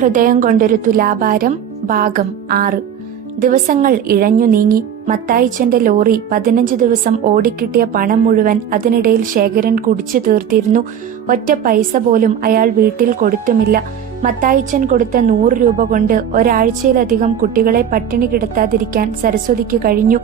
ഹൃദയം കൊണ്ടൊരു തുലാഭാരം ഭാഗം 6. ദിവസങ്ങൾ ഇഴഞ്ഞു നീങ്ങി. മത്തായിച്ചന്റെ ലോറി 15 ദിവസം ഓടിക്കിട്ടിയ പണം മുഴുവൻ അതിനിടയിൽ ശേഖരൻ കുടിച്ചു തീർത്തിരുന്നു. ഒറ്റ പൈസ പോലും അയാൾ വീട്ടിൽ കൊടുത്തുമില്ല. മത്തായിച്ചൻ കൊടുത്ത 100 രൂപ കൊണ്ട് ഒരാഴ്ചയിലധികം കുട്ടികളെ പട്ടിണി കിടത്താതിരിക്കാൻ സരസ്വതിക്ക് കഴിഞ്ഞു.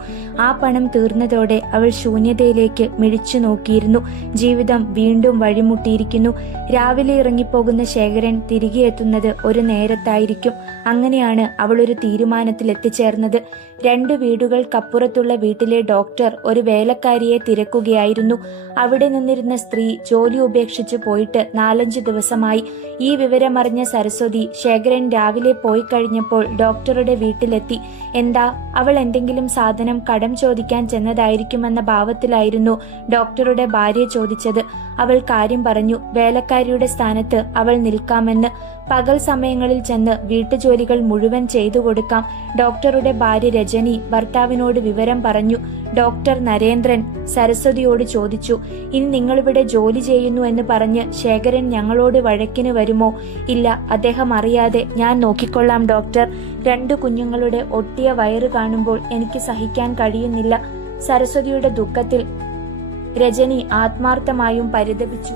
ആ പണം തീർന്നതോടെ അവൾ ശൂന്യതയിലേക്ക് മിഴിച്ചു നോക്കിയിരുന്നു. ജീവിതം വീണ്ടും വഴിമുട്ടിയിരിക്കുന്നു. രാവിലെ ഇറങ്ങിപ്പോകുന്ന ശേഖരൻ തിരികെ എത്തുന്നത് ഒരു നേരത്തായിരിക്കും. അങ്ങനെയാണ് അവൾ ഒരു തീരുമാനത്തിൽ എത്തിച്ചേർന്നത്. 2 വീടുകൾക്കപ്പുറത്തുള്ള വീട്ടിലെ ഡോക്ടർ ഒരു വേലക്കാരിയെ തിരക്കുകയായിരുന്നു. അവിടെ നിന്നിരുന്ന സ്ത്രീ ജോലി ഉപേക്ഷിച്ചു പോയിട്ട് 4-5 ദിവസമായി. ഈ വിവരമറിഞ്ഞ സരസ്വതി ശേഖരൻ രാവിലെ പോയി കഴിഞ്ഞപ്പോൾ ഡോക്ടറുടെ വീട്ടിലെത്തി. എന്താ, അവൾ എന്തെങ്കിലും സാധനം കടം ചോദിക്കാൻ ചെന്നതായിരിക്കുമെന്ന ഭാവത്തിലായിരുന്നു ഡോക്ടറുടെ ഭാര്യ ചോദിച്ചത്. അവൾ കാര്യം പറഞ്ഞു. വേലക്കാരിയുടെ സ്ഥാനത്ത് അവൾ നിൽക്കാമെന്ന്. പകൽ സമയങ്ങളിൽ ചെന്ന് വീട്ടുജോലികൾ മുഴുവൻ ചെയ്തു കൊടുക്കാം. ഡോക്ടറുടെ ഭാര്യ രജനി ഭർത്താവിനോട് വിവരം പറഞ്ഞു. ഡോക്ടർ നരേന്ദ്രൻ സരസ്വതിയോട് ചോദിച്ചു, ഇനി നിങ്ങളിവിടെ ജോലി ചെയ്യുന്നു എന്ന് പറഞ്ഞ് ശേഖരൻ ഞങ്ങളോട് വഴക്കിന് വരുമോ? ഇല്ല, അദ്ദേഹം അറിയാതെ ഞാൻ നോക്കിക്കൊള്ളാം ഡോക്ടർ. 2 കുഞ്ഞുങ്ങളുടെ ഒട്ടിയ വയറ് കാണുമ്പോൾ എനിക്ക് സഹിക്കാൻ കഴിയുന്നില്ല. സരസ്വതിയുടെ ദുഃഖത്തിൽ രജനി ആത്മാർത്ഥമായും പരിതപിച്ചു.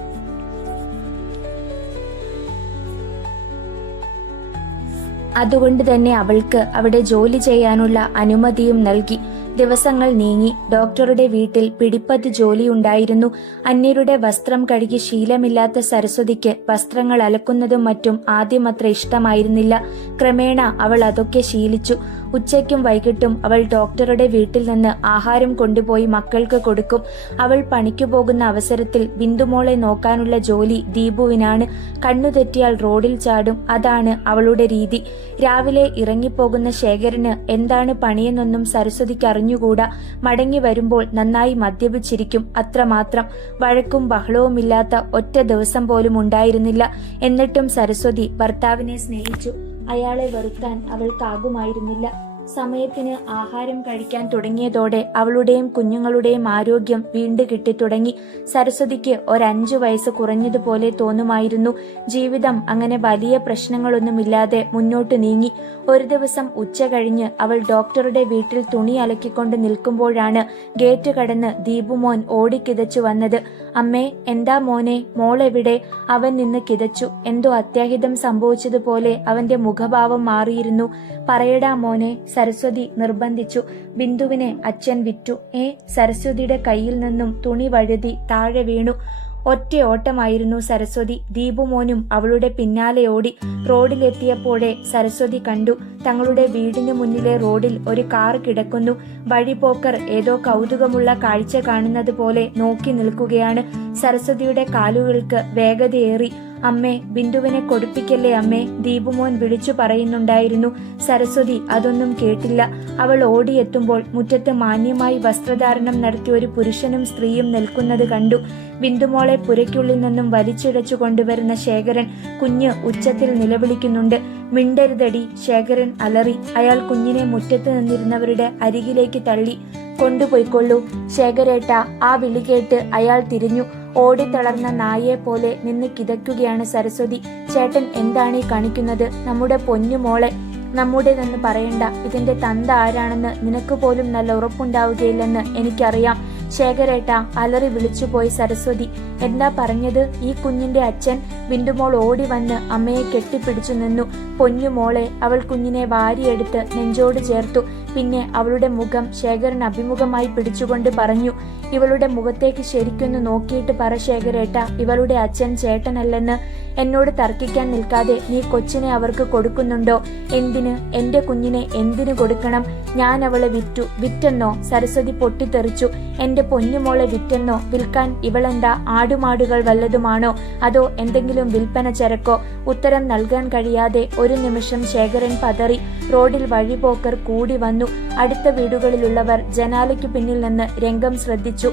അതുകൊണ്ട് തന്നെ അവൾക്ക് അവിടെ ജോലി ചെയ്യാനുള്ള അനുമതിയും നൽകി. ദിവസങ്ങൾ നീങ്ങി. ഡോക്ടറുടെ വീട്ടിൽ പിടിപ്പത് ജോലിയുണ്ടായിരുന്നു. അന്യരുടെ വസ്ത്രം കഴുകി ശീലമില്ലാത്ത സരസ്വതിക്ക് വസ്ത്രങ്ങൾ അലക്കുന്നതും മറ്റും ആദ്യം അത്ര ഇഷ്ടമായിരുന്നില്ല. ക്രമേണ അവൾ അതൊക്കെ ശീലിച്ചു. ഉച്ചയ്ക്കും വൈകിട്ടും അവൾ ഡോക്ടറുടെ വീട്ടിൽ നിന്ന് ആഹാരം കൊണ്ടുപോയി മക്കൾക്ക് കൊടുക്കും. അവൾ പണിക്കു പോകുന്ന അവസരത്തിൽ ബിന്ദുമോളെ നോക്കാനുള്ള ജോലി ദീപുവിനാണ്. കണ്ണു തെറ്റിയാൽ റോഡിൽ ചാടും. അതാണ് അവളുടെ രീതി. രാവിലെ ഇറങ്ങിപ്പോകുന്ന ശേഖരന് എന്താണ് പണിയെന്നൊന്നും സരസ്വതിക്ക് അറിഞ്ഞുകൂടാ. മടങ്ങി വരുമ്പോൾ നന്നായി മദ്യപിച്ചിരിക്കും, അത്രമാത്രം. വഴക്കും ബഹളവുമില്ലാത്ത ഒറ്റ ദിവസം പോലും ഉണ്ടായിരുന്നില്ല. എന്നിട്ടും സരസ്വതി ഭർത്താവിനെ സ്നേഹിച്ചു. അയാളെ വെറുക്കാൻ അവൾക്കാകുമായിരുന്നില്ല. സമയത്തിന് ആഹാരം കഴിക്കാൻ തുടങ്ങിയതോടെ അവളുടെയും കുഞ്ഞുങ്ങളുടെയും ആരോഗ്യം വീണ്ടും കിട്ടിത്തുടങ്ങി. സരസ്വതിക്ക് 5 വയസ്സ് കുറഞ്ഞതുപോലെ തോന്നുമായിരുന്നു. ജീവിതം അങ്ങനെ വലിയ പ്രശ്നങ്ങളൊന്നുമില്ലാതെ മുന്നോട്ട് നീങ്ങി. ഒരു ദിവസം ഉച്ച കഴിഞ്ഞ് അവൾ ഡോക്ടറുടെ വീട്ടിൽ തുണി അലക്കിക്കൊണ്ട് നിൽക്കുമ്പോഴാണ് ഗേറ്റ് കടന്ന് ദീപുമോൻ ഓടിക്കിതച്ചു വന്നത്. അമ്മേ, എന്താ മോനെ, മോളെവിടെ? അവൻ നിന്ന് കിതച്ചു. എന്തോ അത്യാഹിതം സംഭവിച്ചതുപോലെ അവന്റെ മുഖഭാവം മാറിയിരുന്നു. പറയടാ മോനെ, സരസ്വതി നിർബന്ധിച്ചു. ബിന്ദുവിനെ അച്ഛൻ വിറ്റു. സരസ്വതിയുടെ കയ്യിൽ നിന്നും തുണി വഴുതി താഴെ വീണു. ഒറ്റ ഓട്ടമായിരുന്നു സരസ്വതി. ദീപുമോനും അവളുടെ പിന്നാലെ ഓടി. റോഡിലെത്തിയപ്പോഴേ സരസ്വതി കണ്ടു, തങ്ങളുടെ വീടിനു മുന്നിലെ റോഡിൽ ഒരു കാർ കിടക്കുന്നു. വഴിപോക്കർ ഏതോ കൗതുകമുള്ള കാഴ്ച കാണുന്നത് പോലെ നോക്കി നിൽക്കുകയാണ്. സരസ്വതിയുടെ കാലുകൾക്ക് വേഗതയേറി. അമ്മേ, ബിന്ദുവിനെ കൊടുപ്പിക്കല്ലേ അമ്മേ, ദീപുമോൻ വിളിച്ചു പറയുന്നുണ്ടായിരുന്നു. സരസ്വതി അതൊന്നും കേട്ടില്ല. അവൾ ഓടിയെത്തുമ്പോൾ മുറ്റത്ത് മാന്യമായി വസ്ത്രധാരണം നടത്തിയ ഒരു പുരുഷനും സ്ത്രീയും നിൽക്കുന്നത് കണ്ടു. ബിന്ദുമോളെ പുരയ്ക്കുള്ളിൽ നിന്നും വലിച്ചിഴച്ചു കൊണ്ടുവരുന്ന ശേഖരൻ കുഞ്ഞ് ഉച്ചത്തിൽ നിലവിളിക്കുന്നുണ്ട്. മിണ്ടരുതടി, ശേഖരൻ അലറി. അയാൾ കുഞ്ഞിനെ മുറ്റത്ത് നിന്നിരുന്നവരുടെ അരികിലേക്ക് തള്ളി. കൊണ്ടുപോയിക്കൊള്ളൂ ശേഖരേട്ട. ആ വിളി കേട്ട് അയാൾ തിരിഞ്ഞു. ഓടിത്തളർന്ന നായയെ പോലെ നിന്ന് കിതയ്ക്കുകയാണ് സരസ്വതി. ചേട്ടൻ എന്താണീ കാണിക്കുന്നത്? നമ്മുടെ പൊന്നുമോളെ. നമ്മുടേതെന്ന് പറയണ്ട. ഇതിന്റെ തന്ത ആരാണെന്ന് നിനക്ക് പോലും നല്ല ഉറപ്പുണ്ടാവുകയില്ലെന്ന് എനിക്കറിയാം. ശേഖരേട്ട, അലറി വിളിച്ചുപോയി സരസ്വതി. എന്താ പറഞ്ഞത്? ഈ കുഞ്ഞിന്റെ അച്ഛൻ. ബിന്ദുമോൾ ഓടി വന്ന് അമ്മയെ കെട്ടിപ്പിടിച്ചു നിന്നു. പൊന്നുമോളെ. അവൾ കുഞ്ഞിനെ വാരിയെടുത്ത് നെഞ്ചോട് ചേർത്തു. പിന്നെ അവളുടെ മുഖം ശേഖരൻ അഭിമുഖമായി പിടിച്ചുകൊണ്ട് പറഞ്ഞു, ഇവളുടെ മുഖത്തേക്ക് ശരിക്കൊന്ന് നോക്കിയിട്ട് പറ ശേഖരേട്ട, ഇവളുടെ അച്ഛൻ ചേട്ടനല്ലെന്ന്. എന്നോട് തർക്കിക്കാൻ നിൽക്കാതെ നീ കൊച്ചിനെ അവർക്ക് കൊടുക്കുന്നുണ്ടോ? എന്തിന്? എന്റെ കുഞ്ഞിനെ എന്തിനു കൊടുക്കണം? ഞാൻ അവളെ വിറ്റു. വിറ്റെന്നോ? സരസ്വതി പൊട്ടിത്തെറിച്ചു. എന്റെ പൊന്നുമോളെ വിറ്റെന്നോ? വിൽക്കാൻ ഇവളെന്താ ആടുമാടുകൾ വല്ലതുമാണോ? അതോ എന്തെങ്കിലും വിൽപ്പന ചരക്കോ? ഉത്തരം നൽകാൻ കഴിയാതെ ഒരു നിമിഷം ശേഖരൻ പതറി. റോഡിൽ വഴിപോക്കർ കൂടി വന്നു. അടുത്ത വീടുകളിലുള്ളവർ ജനാലയ്ക്കു പിന്നിൽ നിന്ന് രംഗം ശ്രദ്ധിച്ചു.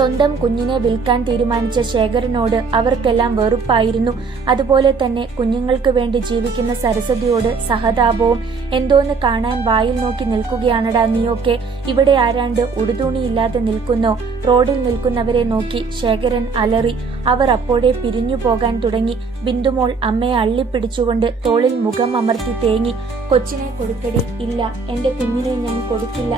സ്വന്തം കുഞ്ഞിനെ വിൽക്കാൻ തീരുമാനിച്ച ശേഖരനോട് അവർക്കെല്ലാം വെറുപ്പായിരുന്നു. അതുപോലെ തന്നെ കുഞ്ഞുങ്ങൾക്ക് വേണ്ടി ജീവിക്കുന്ന സരസ്വതിയോട് സഹതാപവും. എന്തോന്ന് കാണാൻ വായിൽ നോക്കി നിൽക്കുകയാണടാ നീയൊക്കെ, ഇവിടെ ആരാണ്ട് ഉടുതുണിയില്ലാതെ നിൽക്കുന്നോ? റോഡിൽ നിൽക്കുന്നവരെ നോക്കി ശേഖരൻ അലറി. അവർ അപ്പോഴേ പിരിഞ്ഞു പോകാൻ തുടങ്ങി. ബിന്ദുമോൾ അമ്മയെ അള്ളിപ്പിടിച്ചുകൊണ്ട് തോളിൽ മുഖം അമർത്തി തേങ്ങി. കൊച്ചിനെ കൊടുക്കടി. ഇല്ല, എന്റെ കുഞ്ഞിനെ ഞാൻ കൊടുക്കില്ല,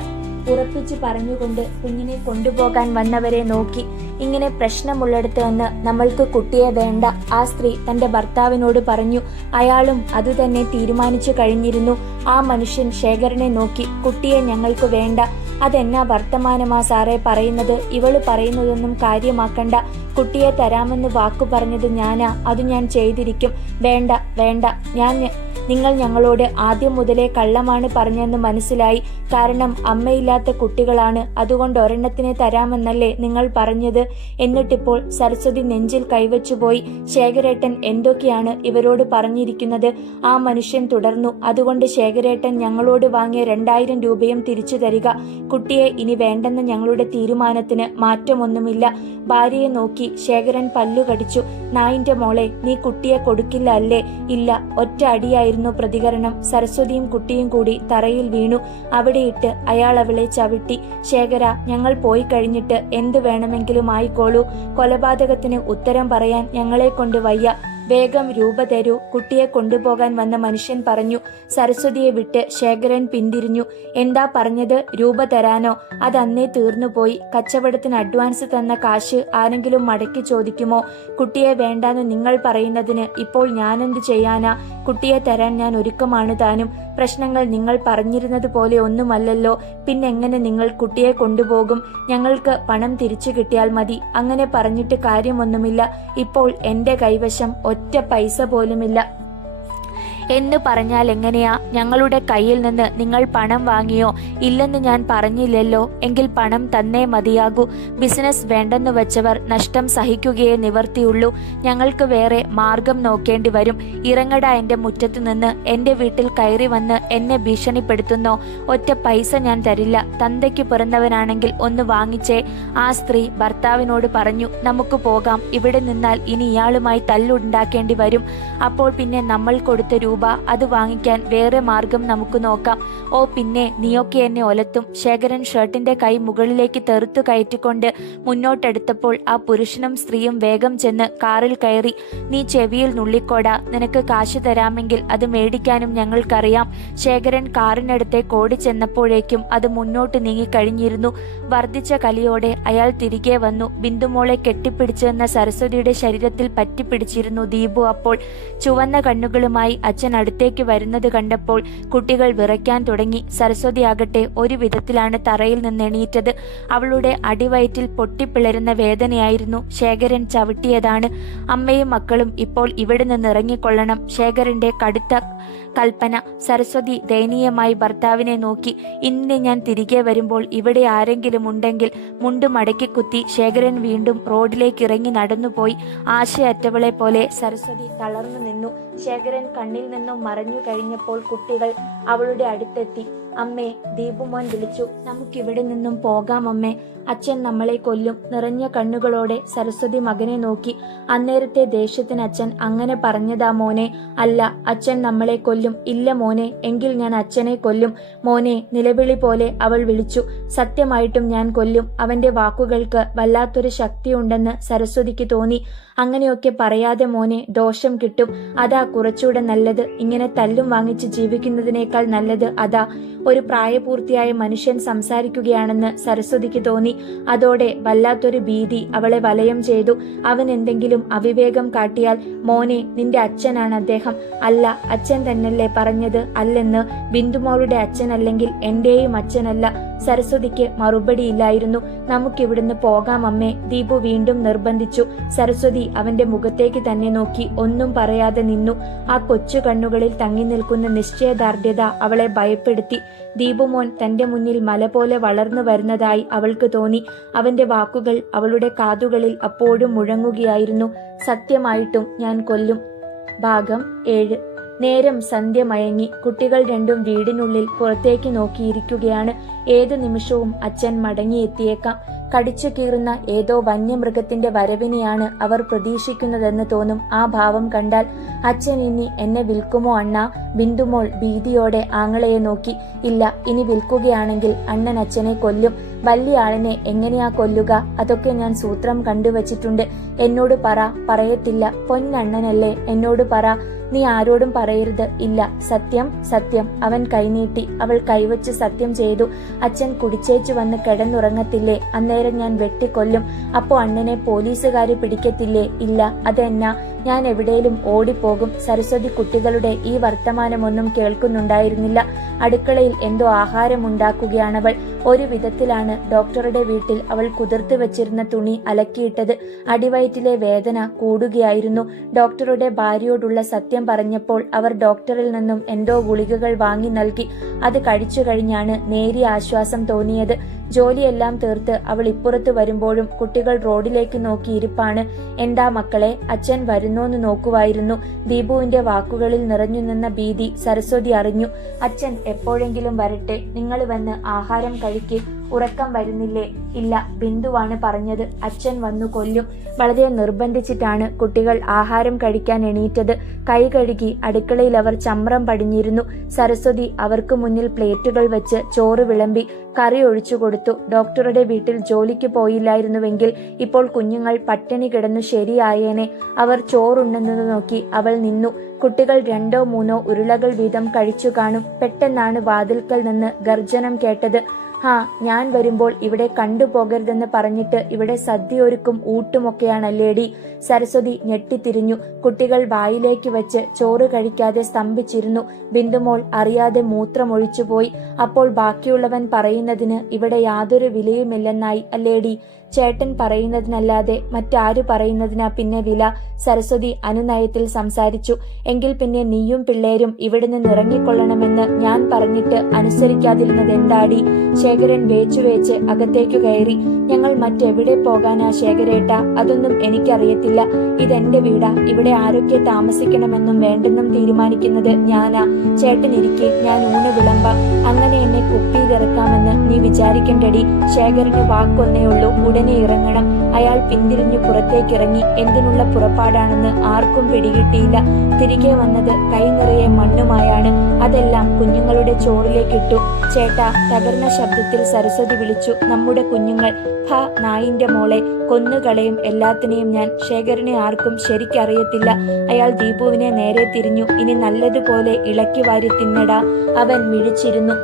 ഉറപ്പിച്ചു പറഞ്ഞുകൊണ്ട് കുഞ്ഞിനെ കൊണ്ടുപോകാൻ വന്നവരെ നോക്കി. ഇങ്ങനെ പ്രശ്നമുള്ളിടത്ത് നിന്ന് നമ്മൾക്ക് കുട്ടിയെ വേണ്ട, ആ സ്ത്രീ തന്റെ ഭർത്താവിനോട് പറഞ്ഞു. അയാളും അതുതന്നെ തീരുമാനിച്ചു കഴിഞ്ഞിരുന്നു. ആ മനുഷ്യൻ ശേഖരനെ നോക്കി, കുട്ടിയെ ഞങ്ങൾക്ക് വേണ്ട. അതെന്നാ വർത്തമാനമാ സാറേ പറയുന്നത്? ഇവള് പറയുന്നതൊന്നും കാര്യമാക്കണ്ട. കുട്ടിയെ തരാമെന്ന് വാക്കു പറഞ്ഞത് ഞാനാ, അത് ഞാൻ ചെയ്തിരിക്കും. വേണ്ട വേണ്ട, നിങ്ങൾ ഞങ്ങളോട് ആദ്യം മുതലേ കള്ളമാണ് പറഞ്ഞെന്ന് മനസ്സിലായി. കാരണം അമ്മയില്ലാത്ത കുട്ടികളാണ്, അതുകൊണ്ട് ഒരെണ്ണത്തിനെ തരാമെന്നല്ലേ നിങ്ങൾ പറഞ്ഞത്? എന്നിട്ടിപ്പോൾ സരസ്വതി നെഞ്ചിൽ കൈവച്ചുപോയി. ശേഖരേട്ടൻ എന്തൊക്കെയാണ് ഇവരോട് പറഞ്ഞിരിക്കുന്നത്? ആ മനുഷ്യൻ തുടർന്നു. അതുകൊണ്ട് ശേഖരേട്ടൻ ഞങ്ങളോട് വാങ്ങിയ 2000 രൂപയും തിരിച്ചു തരിക. കുട്ടിയെ ഇനി വേണ്ടെന്ന ഞങ്ങളുടെ തീരുമാനത്തിന് മാറ്റമൊന്നുമില്ല. ഭാര്യയെ നോക്കി ശേഖരൻ പല്ലുകടിച്ചു. നായിന്റെ മോളെ, നീ കുട്ടിയെ കൊടുക്കില്ല അല്ലേ? ഇല്ല. ഒറ്റ അടിയായിരുന്നു പ്രതികരണം. സരസ്വതിയും കുട്ടിയും കൂടി തറയിൽ വീണു. അവിടെയിട്ട് അയാൾ അവളെ ചവിട്ടി. ശേഖര, ഞങ്ങൾ പോയി കഴിഞ്ഞിട്ട് എന്ത് വേണമെങ്കിലും ആയിക്കോളൂ. കൊലപാതകത്തിന് ഉത്തരം പറയാൻ ഞങ്ങളെ കൊണ്ട് വയ്യ. വേഗം രൂപ തരൂ, കുട്ടിയെ കൊണ്ടുപോകാൻ വന്ന മനുഷ്യൻ പറഞ്ഞു. സരസ്വതിയെ വിട്ട് ശേഖരൻ പിന്തിരിഞ്ഞു. എന്താ പറഞ്ഞത്? രൂപ തരാനോ? അതന്നേ തീർന്നുപോയി. കച്ചവടത്തിന് അഡ്വാൻസ് തന്ന കാശ് ആരെങ്കിലും മടക്കി ചോദിക്കുമോ? കുട്ടിയെ വേണ്ടാന്ന് നിങ്ങൾ പറയുന്നതിന് ഇപ്പോൾ ഞാനെന്ത് ചെയ്യാനാ? കുട്ടിയെ തരാൻ ഞാൻ ഒരുക്കമാണ് താനും. പ്രശ്നങ്ങൾ നിങ്ങൾ പറഞ്ഞിരുന്നത് പോലെ ഒന്നുമല്ലല്ലോ. പിന്നെങ്ങനെ നിങ്ങൾ കുട്ടിയെ കൊണ്ടുപോകും? ഞങ്ങൾക്ക് പണം തിരിച്ചു കിട്ടിയാൽ മതി. അങ്ങനെ പറഞ്ഞിട്ട് കാര്യമൊന്നുമില്ല. ഇപ്പോൾ എന്റെ കൈവശം ഒറ്റ പൈസ പോലുമില്ല. എന്ന് പറഞ്ഞാൽ എങ്ങനെയാ? ഞങ്ങളുടെ കയ്യിൽ നിന്ന് നിങ്ങൾ പണം വാങ്ങിയോ? ഇല്ലെന്ന് ഞാൻ പറഞ്ഞില്ലല്ലോ. എങ്കിൽ പണം തന്നേ മതിയാകൂ. ബിസിനസ് വേണ്ടെന്ന് വെച്ചവർ നഷ്ടം സഹിക്കുകയേ നിവർത്തിയുള്ളൂ. ഞങ്ങൾക്ക് വേറെ മാർഗം നോക്കേണ്ടി വരും. ഇറങ്ങടാ എന്റെ മുറ്റത്ത് നിന്ന്. എന്റെ വീട്ടിൽ കയറി വന്ന് എന്നെ ഭീഷണിപ്പെടുത്തുന്നോ? ഒറ്റ പൈസ ഞാൻ തരില്ല. തന്തയ്ക്ക് പിറന്നവനാണെങ്കിൽ ഒന്ന് വാങ്ങിച്ചേ. ആ സ്ത്രീ ഭർത്താവിനോട് പറഞ്ഞു. നമുക്ക് പോകാം. ഇവിടെ നിന്നാൽ ഇനി ഇയാളുമായി തല്ലുണ്ടാക്കേണ്ടി വരും. അപ്പോൾ പിന്നെ നമ്മൾ കൊടുത്ത രൂപ അത് വാങ്ങിക്കാൻ വേറെ മാർഗം നമുക്ക് നോക്കാം. ഓ പിന്നെ നീയൊക്കെ എന്നെ ഒലത്തും. ശേഖരൻ ഷർട്ടിന്റെ കൈ മുകളിലേക്ക് തെറുത്തു കയറ്റിക്കൊണ്ട് മുന്നോട്ടെടുത്തപ്പോൾ ആ പുരുഷനും സ്ത്രീയും വേഗം ചെന്ന് കാറിൽ കയറി. നീ ചെവിയിൽ നുള്ളിക്കോടാ. നിനക്ക് കാശ് തരാമെങ്കിൽ അത് മേടിക്കാനും ഞങ്ങൾക്കറിയാം. ശേഖരൻ കാറിനടുത്തേക്ക് ഓടി ചെന്നപ്പോഴേക്കും അത് മുന്നോട്ട് നീങ്ങിക്കഴിഞ്ഞിരുന്നു. വർദ്ധിച്ച കലിയോടെ അയാൾ തിരികെ വന്നു. ബിന്ദുമോളെ കെട്ടിപ്പിടിച്ചെന്ന സരസ്വതിയുടെ ശരീരത്തിൽ പറ്റിപ്പിടിച്ചിരുന്നു ദീപു. അപ്പോൾ ചുവന്ന കണ്ണുകളുമായി അച്ഛൻ അടുത്തേക്ക് വരുന്നത് കണ്ടപ്പോൾ കുട്ടികൾ വിറയ്ക്കാൻ തുടങ്ങി. സരസ്വതി ആകട്ടെ ഒരു വിധത്തിലാണ് തറയിൽ നിന്ന് എണീറ്റത്. അവളുടെ അടിവയറ്റിൽ പൊട്ടിപ്പിളരുന്ന വേദനയായിരുന്നു. ശേഖരൻ ചവിട്ടിയതാണ്. അമ്മയും മക്കളും ഇപ്പോൾ ഇവിടെ നിന്ന് ഇറങ്ങിക്കൊള്ളണം. ശേഖരന്റെ കടുത്ത കൽപ്പന. സരസ്വതി ദയനീയമായി ഭർത്താവിനെ നോക്കി. ഇന്ന് ഞാൻ തിരികെ വരുമ്പോൾ ഇവിടെ ആരെങ്കിലും ഉണ്ടെങ്കിൽ. മുണ്ട് മടക്കി കുത്തി ശേഖരൻ വീണ്ടും റോഡിലേക്ക് ഇറങ്ങി നടന്നുപോയി. ആശയറ്റവളെ പോലെ സരസ്വതി തളർന്നു നിന്നു. ശേഖരൻ കണ്ണിൽ നിന്നും മറഞ്ഞു കഴിഞ്ഞപ്പോൾ കുട്ടികൾ അവളുടെ അടുത്തെത്തി. അമ്മേ, ദീപുമോൻ വിളിച്ചു. നമുക്കിവിടെ നിന്നും പോകാം അമ്മേ. അച്ഛൻ നമ്മളെ കൊല്ലും. നിറഞ്ഞ കണ്ണുകളോടെ സരസ്വതി മകനെ നോക്കി. അന്നേരത്തെ ദേഷ്യത്തിന് അച്ഛൻ അങ്ങനെ പറഞ്ഞതാ മോനെ? അല്ല, അച്ഛൻ നമ്മളെ കൊല്ലും. ഇല്ല മോനെ, എങ്കിൽ ഞാൻ അച്ഛനെ കൊല്ലും. മോനെ, നിലവിളി പോലെ അവൾ വിളിച്ചു. സത്യമായിട്ടും ഞാൻ കൊല്ലും. അവന്റെ വാക്കുകൾക്ക് വല്ലാത്തൊരു ശക്തിയുണ്ടെന്ന് സരസ്വതിക്ക് തോന്നി. അങ്ങനെയൊക്കെ പറയാതെ മോനെ, ദോഷം കിട്ടും. അതാ കുറച്ചുകൂടെ നല്ലത്. ഇങ്ങനെ തല്ലും വാങ്ങിച്ച് ജീവിക്കുന്നതിനേക്കാൾ നല്ലത് അതാ. ഒരു പ്രായപൂർത്തിയായ മനുഷ്യൻ സംസാരിക്കുകയാണെന്ന് സരസ്വതിക്ക് തോന്നി. അതോടെ വല്ലാത്തൊരു ഭീതി അവളെ വലയം ചെയ്തു. അവൻ എന്തെങ്കിലും അവിവേകം കാട്ടിയാൽ, മോനെ, നിന്റെ അച്ഛനാണ് അദ്ദേഹം. അല്ല, അച്ഛൻ തന്നല്ലേ പറഞ്ഞത് അല്ലെന്ന്? ബിന്ദുമോളുടെ അച്ഛനല്ലെങ്കിൽ എന്റെയും അച്ഛനല്ല. സരസ്വതിക്ക് മറുപടിയില്ലായിരുന്നു. നമുക്കിവിടുന്ന് പോകാം അമ്മേ, ദീപു വീണ്ടും നിർബന്ധിച്ചു. സരസ്വതി അവന്റെ മുഖത്തേക്ക് തന്നെ നോക്കി ഒന്നും പറയാതെ നിന്നു. ആ കൊച്ചു കണ്ണുകളിൽ തങ്ങി നിൽക്കുന്ന നിശ്ചയദാർഢ്യത അവളെ ഭയപ്പെടുത്തി. ദീപുമോൻ തന്റെ മുന്നിൽ മല പോലെ വളർന്നു വരുന്നതായി അവൾക്ക് തോന്നി. അവന്റെ വാക്കുകൾ അവളുടെ കാതുകളിൽ അപ്പോഴും മുഴങ്ങുകയായിരുന്നു. സത്യമായിട്ടും ഞാൻ കൊല്ലും. ഭാഗം 7. നേരം സന്ധ്യ മയങ്ങി. കുട്ടികൾ രണ്ടും വീടിനുള്ളിൽ പുറത്തേക്ക് നോക്കിയിരിക്കുകയാണ്. ഏതു നിമിഷവും അച്ഛൻ മടങ്ങിയെത്തിയേക്കാം. കടിച്ചു കീറുന്ന ഏതോ വന്യമൃഗത്തിന്റെ വരവിനെയാണ് അവർ പ്രതീക്ഷിക്കുന്നതെന്ന് തോന്നും ആ ഭാവം കണ്ടാൽ. അച്ഛൻ ഇനി എന്നെ വിൽക്കുമോ അണ്ണാ? ബിന്ദുമോൾ ഭീതിയോടെ ആങ്ങളയെ നോക്കി. ഇല്ല, ഇനി വിൽക്കുകയാണെങ്കിൽ അണ്ണൻ അച്ഛനെ കൊല്ലും. വലിയ ആളിനെ എങ്ങനെയാ കൊല്ലുക? അതൊക്കെ ഞാൻ സൂത്രം കണ്ടുവച്ചിട്ടുണ്ട്. എന്നോട് പറ. പറയത്തില്ല. പൊന്നണ്ണനല്ലേ, എന്നോട് പറ. നീ ആരോടും പറയരുത്. ഇല്ല, സത്യം സത്യം. അവൻ കൈനീട്ടി. അവൾ കൈവച്ച് സത്യം ചെയ്തു. അച്ഛൻ കുടിച്ചേച്ചു വന്ന് കിടന്നുറങ്ങത്തില്ലേ? അന്നേരം ഞാൻ വെട്ടിക്കൊല്ലും. അപ്പോ അണ്ണനെ പോലീസുകാര് പിടിക്കത്തില്ലേ? ഇല്ല, അതെന്നാ, ഞാൻ എവിടേലും ഓടിപ്പോകും. സരസ്വതി കുട്ടികളുടെ ഈ വർത്തമാനമൊന്നും കേൾക്കുന്നുണ്ടായിരുന്നില്ല. അടുക്കളയിൽ എന്തോ ആഹാരമുണ്ടാക്കുകയാണവൾ. ഒരു വിധത്തിലാണ് ഡോക്ടറുടെ വീട്ടിൽ അവൾ കുതിർത്തു വെച്ചിരുന്ന തുണി അലക്കിയിട്ടത്. അടിവയറ്റിലെ വേദന കൂടുകയായിരുന്നു. ഡോക്ടറുടെ ഭാര്യയോടുള്ള സത്യം പറഞ്ഞപ്പോൾ അവർ ഡോക്ടറിൽ നിന്നും എന്തോ ഗുളികകൾ വാങ്ങി നൽകി. അത് കഴിച്ചു കഴിഞ്ഞാണ് നേരിയ ആശ്വാസം തോന്നിയത്. ജോലിയെല്ലാം തീർത്ത് അവൾ ഇപ്പുറത്ത് വരുമ്പോഴും കുട്ടികൾ റോഡിലേക്ക് നോക്കിയിരിപ്പാണ്. എന്താ മക്കളെ, അച്ഛൻ വരുന്നോന്ന് നോക്കുവായിരുന്നു. ദീപുവിന്റെ വാക്കുകളിൽ നിറഞ്ഞു നിന്ന ഭീതി സരസ്വതി അറിഞ്ഞു. അച്ഛൻ എപ്പോഴെങ്കിലും വരട്ടെ, നിങ്ങൾ വന്ന് ആഹാരം കഴിക്ക്. ഉറക്കം വരുന്നില്ലേ? ഇല്ല, ബിന്ദുവാണ് പറഞ്ഞത്. അച്ഛൻ വന്നു കൊല്ലും. വളരെ നിർബന്ധിച്ചിട്ടാണ് കുട്ടികൾ ആഹാരം കഴിക്കാൻ എണീറ്റത്. കൈ കഴുകി അടുക്കളയിൽ അവർ ചമ്രം പടിഞ്ഞിരുന്നു. സരസ്വതി അവർക്ക് മുന്നിൽ പ്ലേറ്റുകൾ വെച്ച് ചോറ് വിളമ്പി കറി ഒഴിച്ചു കൊടുത്തു. ഡോക്ടറുടെ വീട്ടിൽ ജോലിക്ക് പോയില്ലായിരുന്നുവെങ്കിൽ ഇപ്പോൾ കുഞ്ഞുങ്ങൾ പട്ടിണി കിടന്നു ശരിയായേനെ. അവർ ചോറുണ്ണുന്നത് നോക്കി അവൾ നിന്നു. കുട്ടികൾ 2 or 3 ഉരുളകൾ വീതം കഴിച്ചു കാണും. പെട്ടെന്നാണ് വാതിൽക്കൽ നിന്ന് ഗർജനം കേട്ടത്. ഞാൻ വരുമ്പോൾ ഇവിടെ കണ്ടുപോകരുതെന്ന് പറഞ്ഞിട്ട് ഇവിടെ സദ്യയൊരുക്കും ഊട്ടുമൊക്കെയാണല്ലേടി. സരസ്വതി ഞെട്ടിത്തിരിഞ്ഞു. കുട്ടികൾ വായിലേക്ക് വെച്ച് ചോറ് കഴിക്കാതെ സ്തംഭിച്ചിരുന്നു. ബിന്ദുമോൾ അറിയാതെ മൂത്രമൊഴിച്ചുപോയി. അപ്പോൾ ബാക്കിയുള്ളവൻ പറയുന്നതിന് ഇവിടെ യാതൊരു വിലയുമില്ലെന്നായി അല്ലേടി? ചേട്ടൻ പറയുന്നതിനല്ലാതെ മറ്റാര് പറയുന്നതിനാ പിന്നെ വില? സരസ്വതി അനുനയത്തിൽ സംസാരിച്ചു. എങ്കിൽ പിന്നെ നീയും പിള്ളേരും ഇവിടെ നിന്ന് ഇറങ്ങിക്കൊള്ളണമെന്ന് ഞാൻ പറഞ്ഞിട്ട് അനുസരിക്കാതിരുന്നതെന്താടി? ശേഖരൻ വേച്ച് അകത്തേക്ക് കയറി. ഞങ്ങൾ മറ്റെവിടെ പോകാനാ ശേഖരേട്ട? അതൊന്നും എനിക്കറിയത്തില്ല. ഇതെന്റെ വീടാ. ഇവിടെ ആരൊക്കെ താമസിക്കണമെന്നും വേണ്ടെന്നും തീരുമാനിക്കുന്നത് ഞാനാ. ചേട്ടനിരിക്കെ, ഞാൻ ഊണ് വിളമ്പാം. അങ്ങനെ എന്നെ കുപ്പിയിലിറക്കാമെന്ന് നീ വിചാരിക്കണ്ടടി. ശേഖരന് വാക്കൊന്നേ ഉള്ളൂ, ഉടനെ ഇറങ്ങണം. അയാൾ പിന്തിരിഞ്ഞു പുറത്തേക്കിറങ്ങി. എന്തിനുള്ള പുറപ്പാടാണെന്ന് ആർക്കും പിടികിട്ടിയില്ല. തിരികെ വന്നത് കൈ നിറയെ മണ്ണുമായാണ്. അതെല്ലാം കുഞ്ഞുങ്ങളുടെ ചോറിലേക്കിട്ടു. ചേട്ടാ, തകർന്ന ശബ്ദത്തിൽ സരസ്വതി വിളിച്ചു. നമ്മുടെ കുഞ്ഞുങ്ങൾ. നായിന്റെ മോളെ, കൊന്നുകളയും എല്ലാത്തിനെയും ഞാൻ. ശേഖരനെ ആർക്കും ശരിക്കറിയത്തില്ല. അയാൾ ദീപുവിനെ നേരെ തിരിഞ്ഞു. ഇനി നല്ലതുപോലെ ഇളക്കി വാരി തിന്നടാ. അവൻ മിഴിച്ചിരുന്നു.